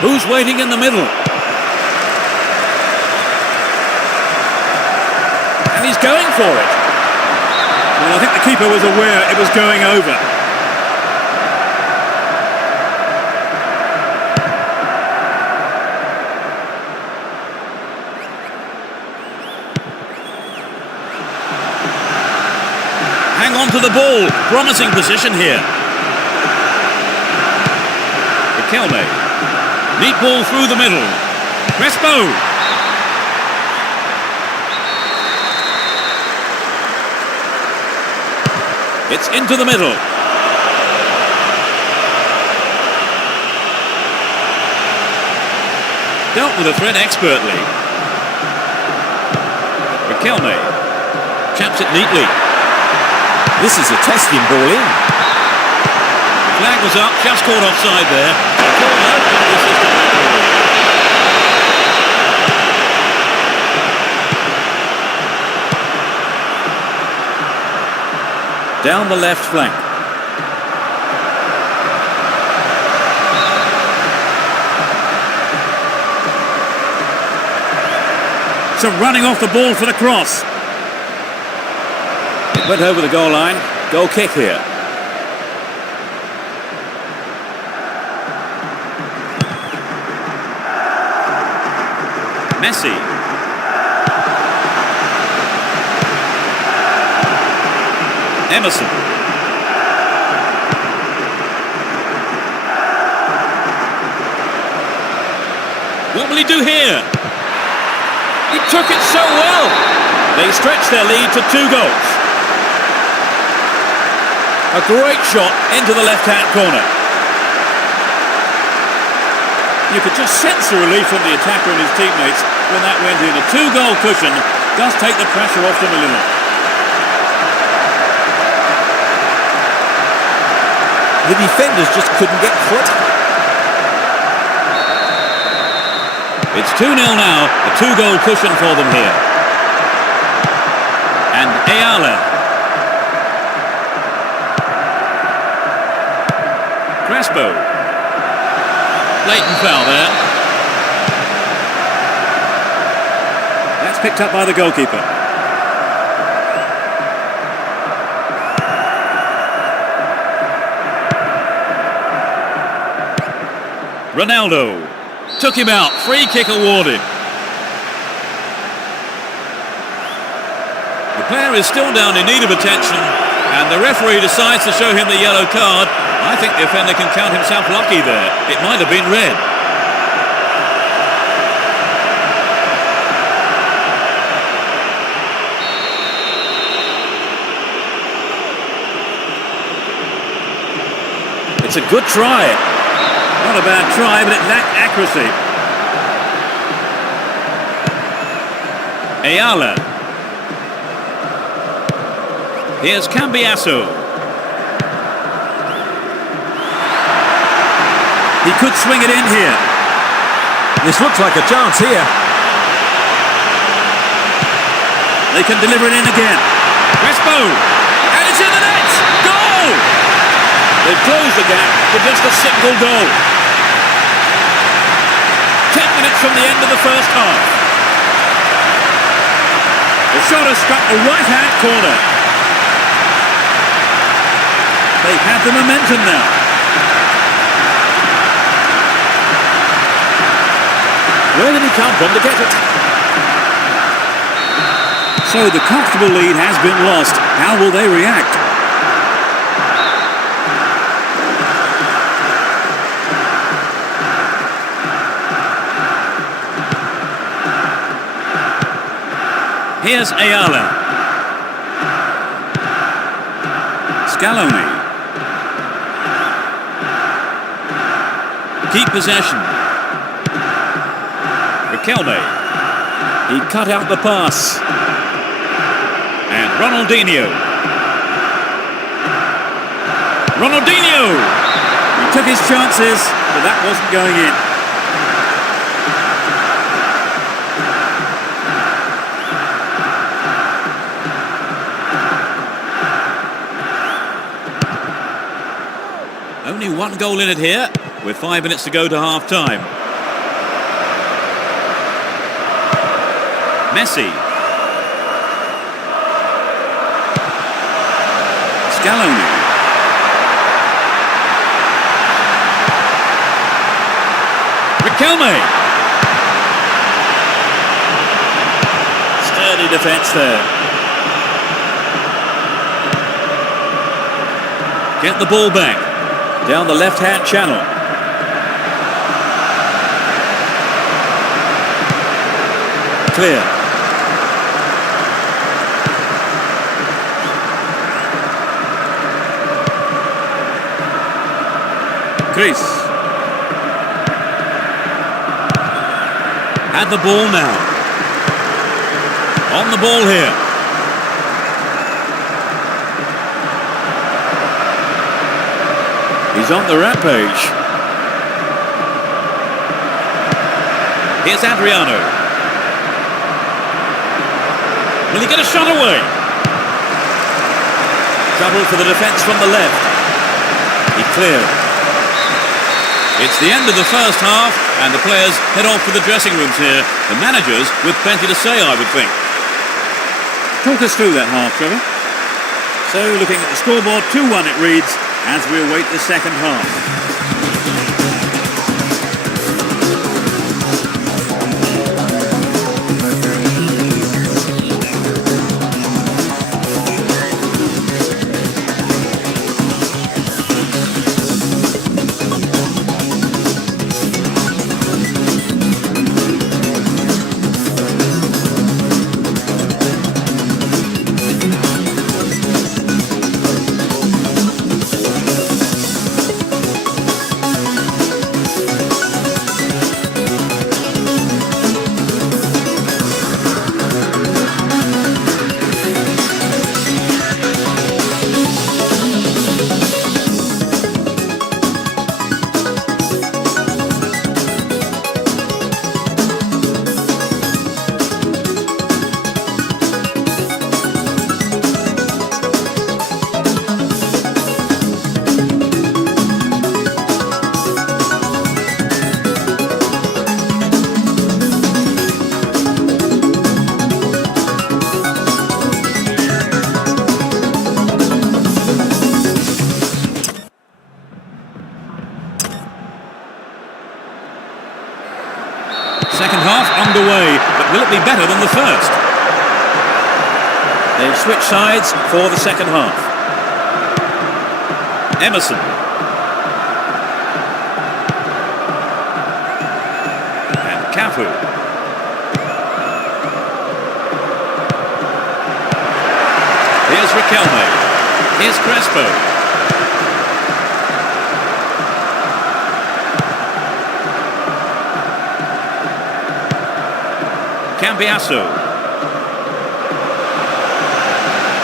Who's waiting in the middle? And he's going for it. Well, I think the keeper was aware it was going over. Hang on to the ball. Promising position here. Riquelme. Neat ball through the middle. Crespo. It's into the middle. Dealt with the threat expertly. Riquelme. Chaps it neatly. This is a testing ball in. Flag was up, just caught offside there. Down the left flank. Some running off the ball for the cross. It went over the goal line. Goal kick here. Messi. Emerson. will he do here? He took it so well. They stretched their lead to 2 goals. A great shot into the left-hand corner. You could just sense the relief from the attacker and his teammates when that went in. A 2-goal cushion does take the pressure off them a little. The defenders just couldn't get caught. It's 2-0 now, a 2-goal cushion for them here. And Ayala. Crespo. Blatant foul there. That's picked up by the goalkeeper. Ronaldo. Took him out. Free kick awarded. The player is still down in need of attention, and the referee decides to show him the yellow card. I think the offender can count himself lucky there. It might have been red. It's a good try. Not a bad try, but it lacked accuracy. Ayala. Here's Cambiasso. He could swing it in here. This looks like a chance here. They can deliver it in again. Crespo. And it's in the net. Goal! They've closed the gap to just a single goal. 10 minutes from the end of the first half. The shot has struck the right-hand corner. They have the momentum now. Where did he come from to get it? So the comfortable lead has been lost. How will they react? Here's Ayala. Scaloni. Keep possession. Riquelme. He cut out the pass. And Ronaldinho. Ronaldinho! He took his chances, but that wasn't going in. Only 1 goal in it here, with 5 minutes to go to half-time. Messi. Scaloni. Riquelme. Sturdy defence there. Get the ball back. Down the left-hand channel. Clear. Chris. Had the ball now. On the ball here. He's on the rampage. Here's Adriano. Will he get a shot away? Trouble for the defence from the left. He cleared. It's the end of the first half, and the players head off to the dressing rooms here. The managers with plenty to say, I would think. Talk us through that half, Trevor. So, looking at the scoreboard, 2-1 it reads, as we await the second half. better than the first. They've switched sides for the second half. Emerson. And Cafu. Here's Riquelme. Here's Crespo. Cambiasso.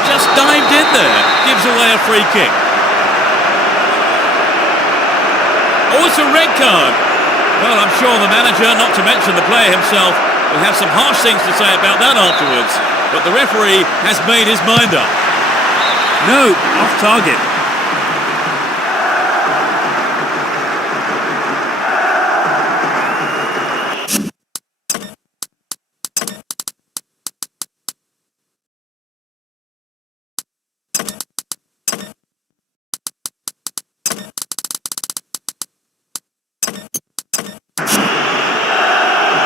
Just dived in there. Gives away a free kick. Oh, it's a red card. Well, I'm sure the manager, not to mention the player himself, will have some harsh things to say about that afterwards. But the referee has made his mind up. No, off target.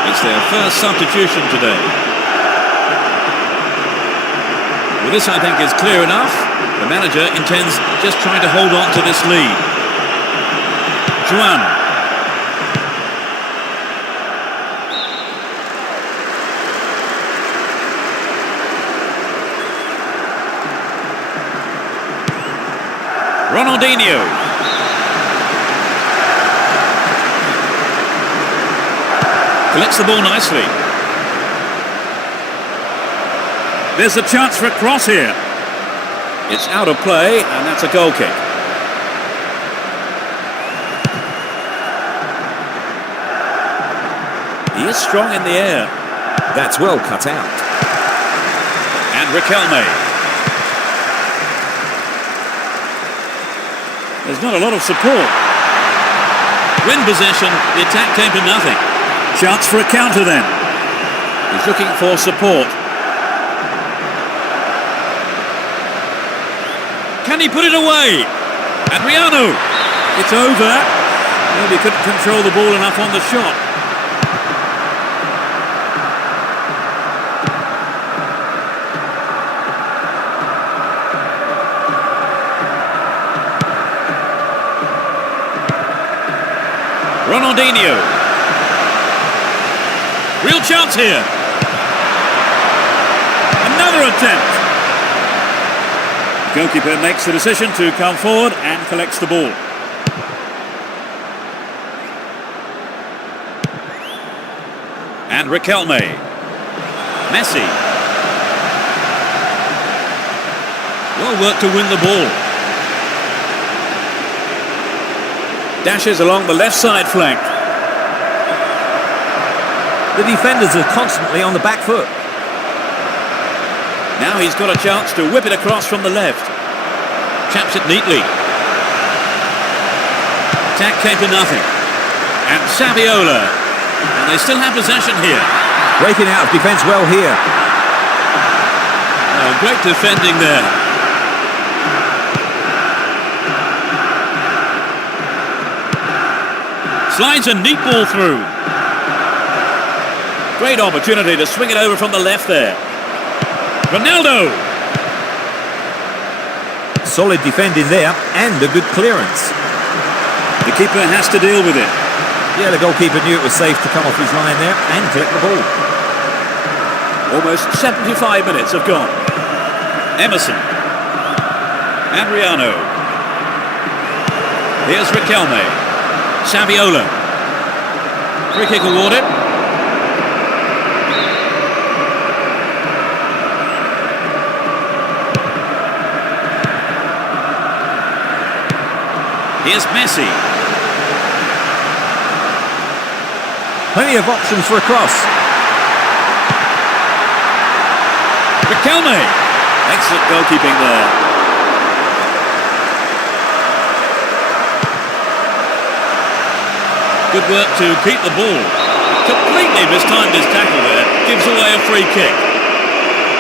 It's their first substitution today. Well, this, I think, is clear enough. The manager intends just trying to hold on to this lead. Juan. Ronaldinho. Collects the ball nicely. There's a chance for a cross here. It's out of play, and that's a goal kick. He is strong in the air. That's well cut out. And Riquelme. There's not a lot of support. Win possession, the attack came to nothing. Chance for a counter then. He's looking for support. Can he put it away? Adriano. It's over. Maybe couldn't control the ball enough on the shot. Ronaldinho. Real chance here. Another attempt. The goalkeeper makes the decision to come forward and collects the ball. And Riquelme. Messi. Well worked to win the ball. Dashes along the left side flank. The defenders are constantly on the back foot. Now he's got a chance to whip it across from the left. Chaps it neatly. Attack came to nothing. And Saviola. And they still have possession here. Breaking out of defence well here. Oh, great defending there. Slides a neat ball through. Great opportunity to swing it over from the left there. Ronaldo. Solid defending there and a good clearance. The keeper has to deal with it. Yeah, the goalkeeper knew it was safe to come off his line there and collect the ball. Almost 75 minutes have gone. Emerson. Adriano. Here's Riquelme. Saviola. Free kick awarded. Here's Messi. Plenty of options for a cross. Riquelme. Excellent goalkeeping there. Good work to keep the ball. Completely mistimed his tackle there. Gives away a free kick.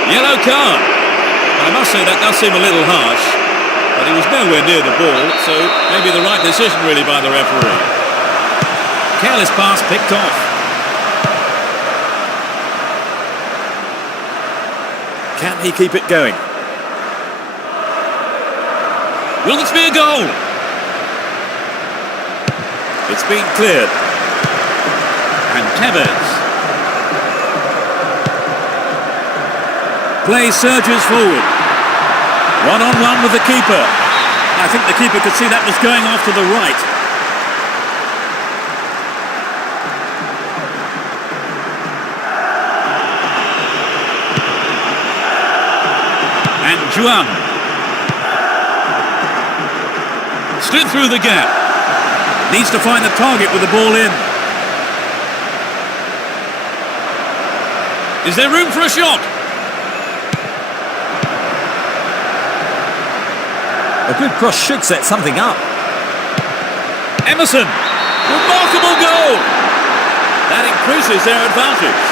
Yellow card. I must say that does seem a little harsh. But he was nowhere near the ball, so maybe the right decision really by the referee. Careless pass picked off. Can he keep it going? Will this be a goal? It's been cleared. And Tevez. Play surges forward. One-on-one with the keeper. I think the keeper could see that was going off to the right. And Juan. Slid through the gap. Needs to find the target with the ball in. Is there room for a shot? A good cross should set something up. Emerson. Remarkable goal. That increases their advantage.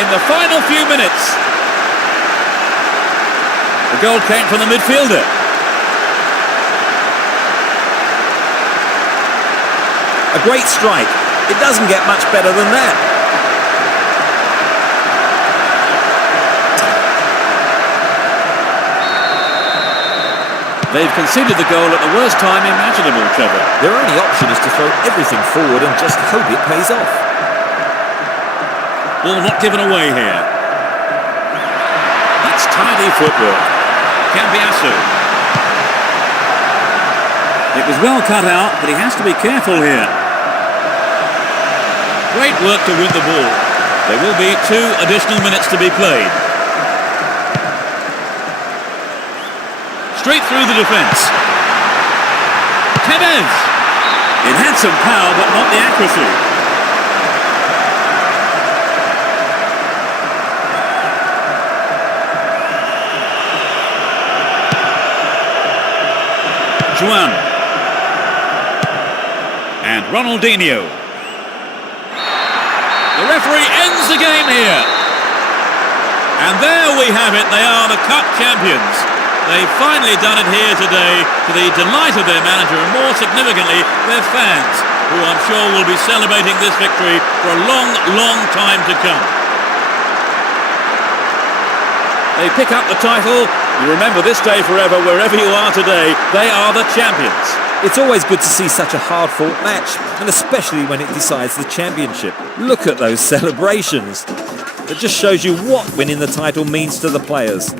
In the final few minutes. The goal came from the midfielder. A great strike. It doesn't get much better than that. They've conceded the goal at the worst time imaginable, Trevor. Their only option is to throw everything forward and just hope it pays off. Ball not given away here. That's tidy footwork. Cambiasso. It was well cut out, but he has to be careful here. Great work to win the ball. There will be 2 additional minutes to be played. Straight through the defence. Tevez. It had some power, but not the accuracy. Juan. And Ronaldinho. The referee ends the game here. And there we have it. They are the Cup champions. They've finally done it here today to the delight of their manager and, more significantly, their fans, who I'm sure will be celebrating this victory for a long, long time to come. They pick up the title. You remember this day forever, wherever you are today. They are the champions. It's always good to see such a hard-fought match, and especially when it decides the championship. Look at those celebrations. It just shows you what winning the title means to the players.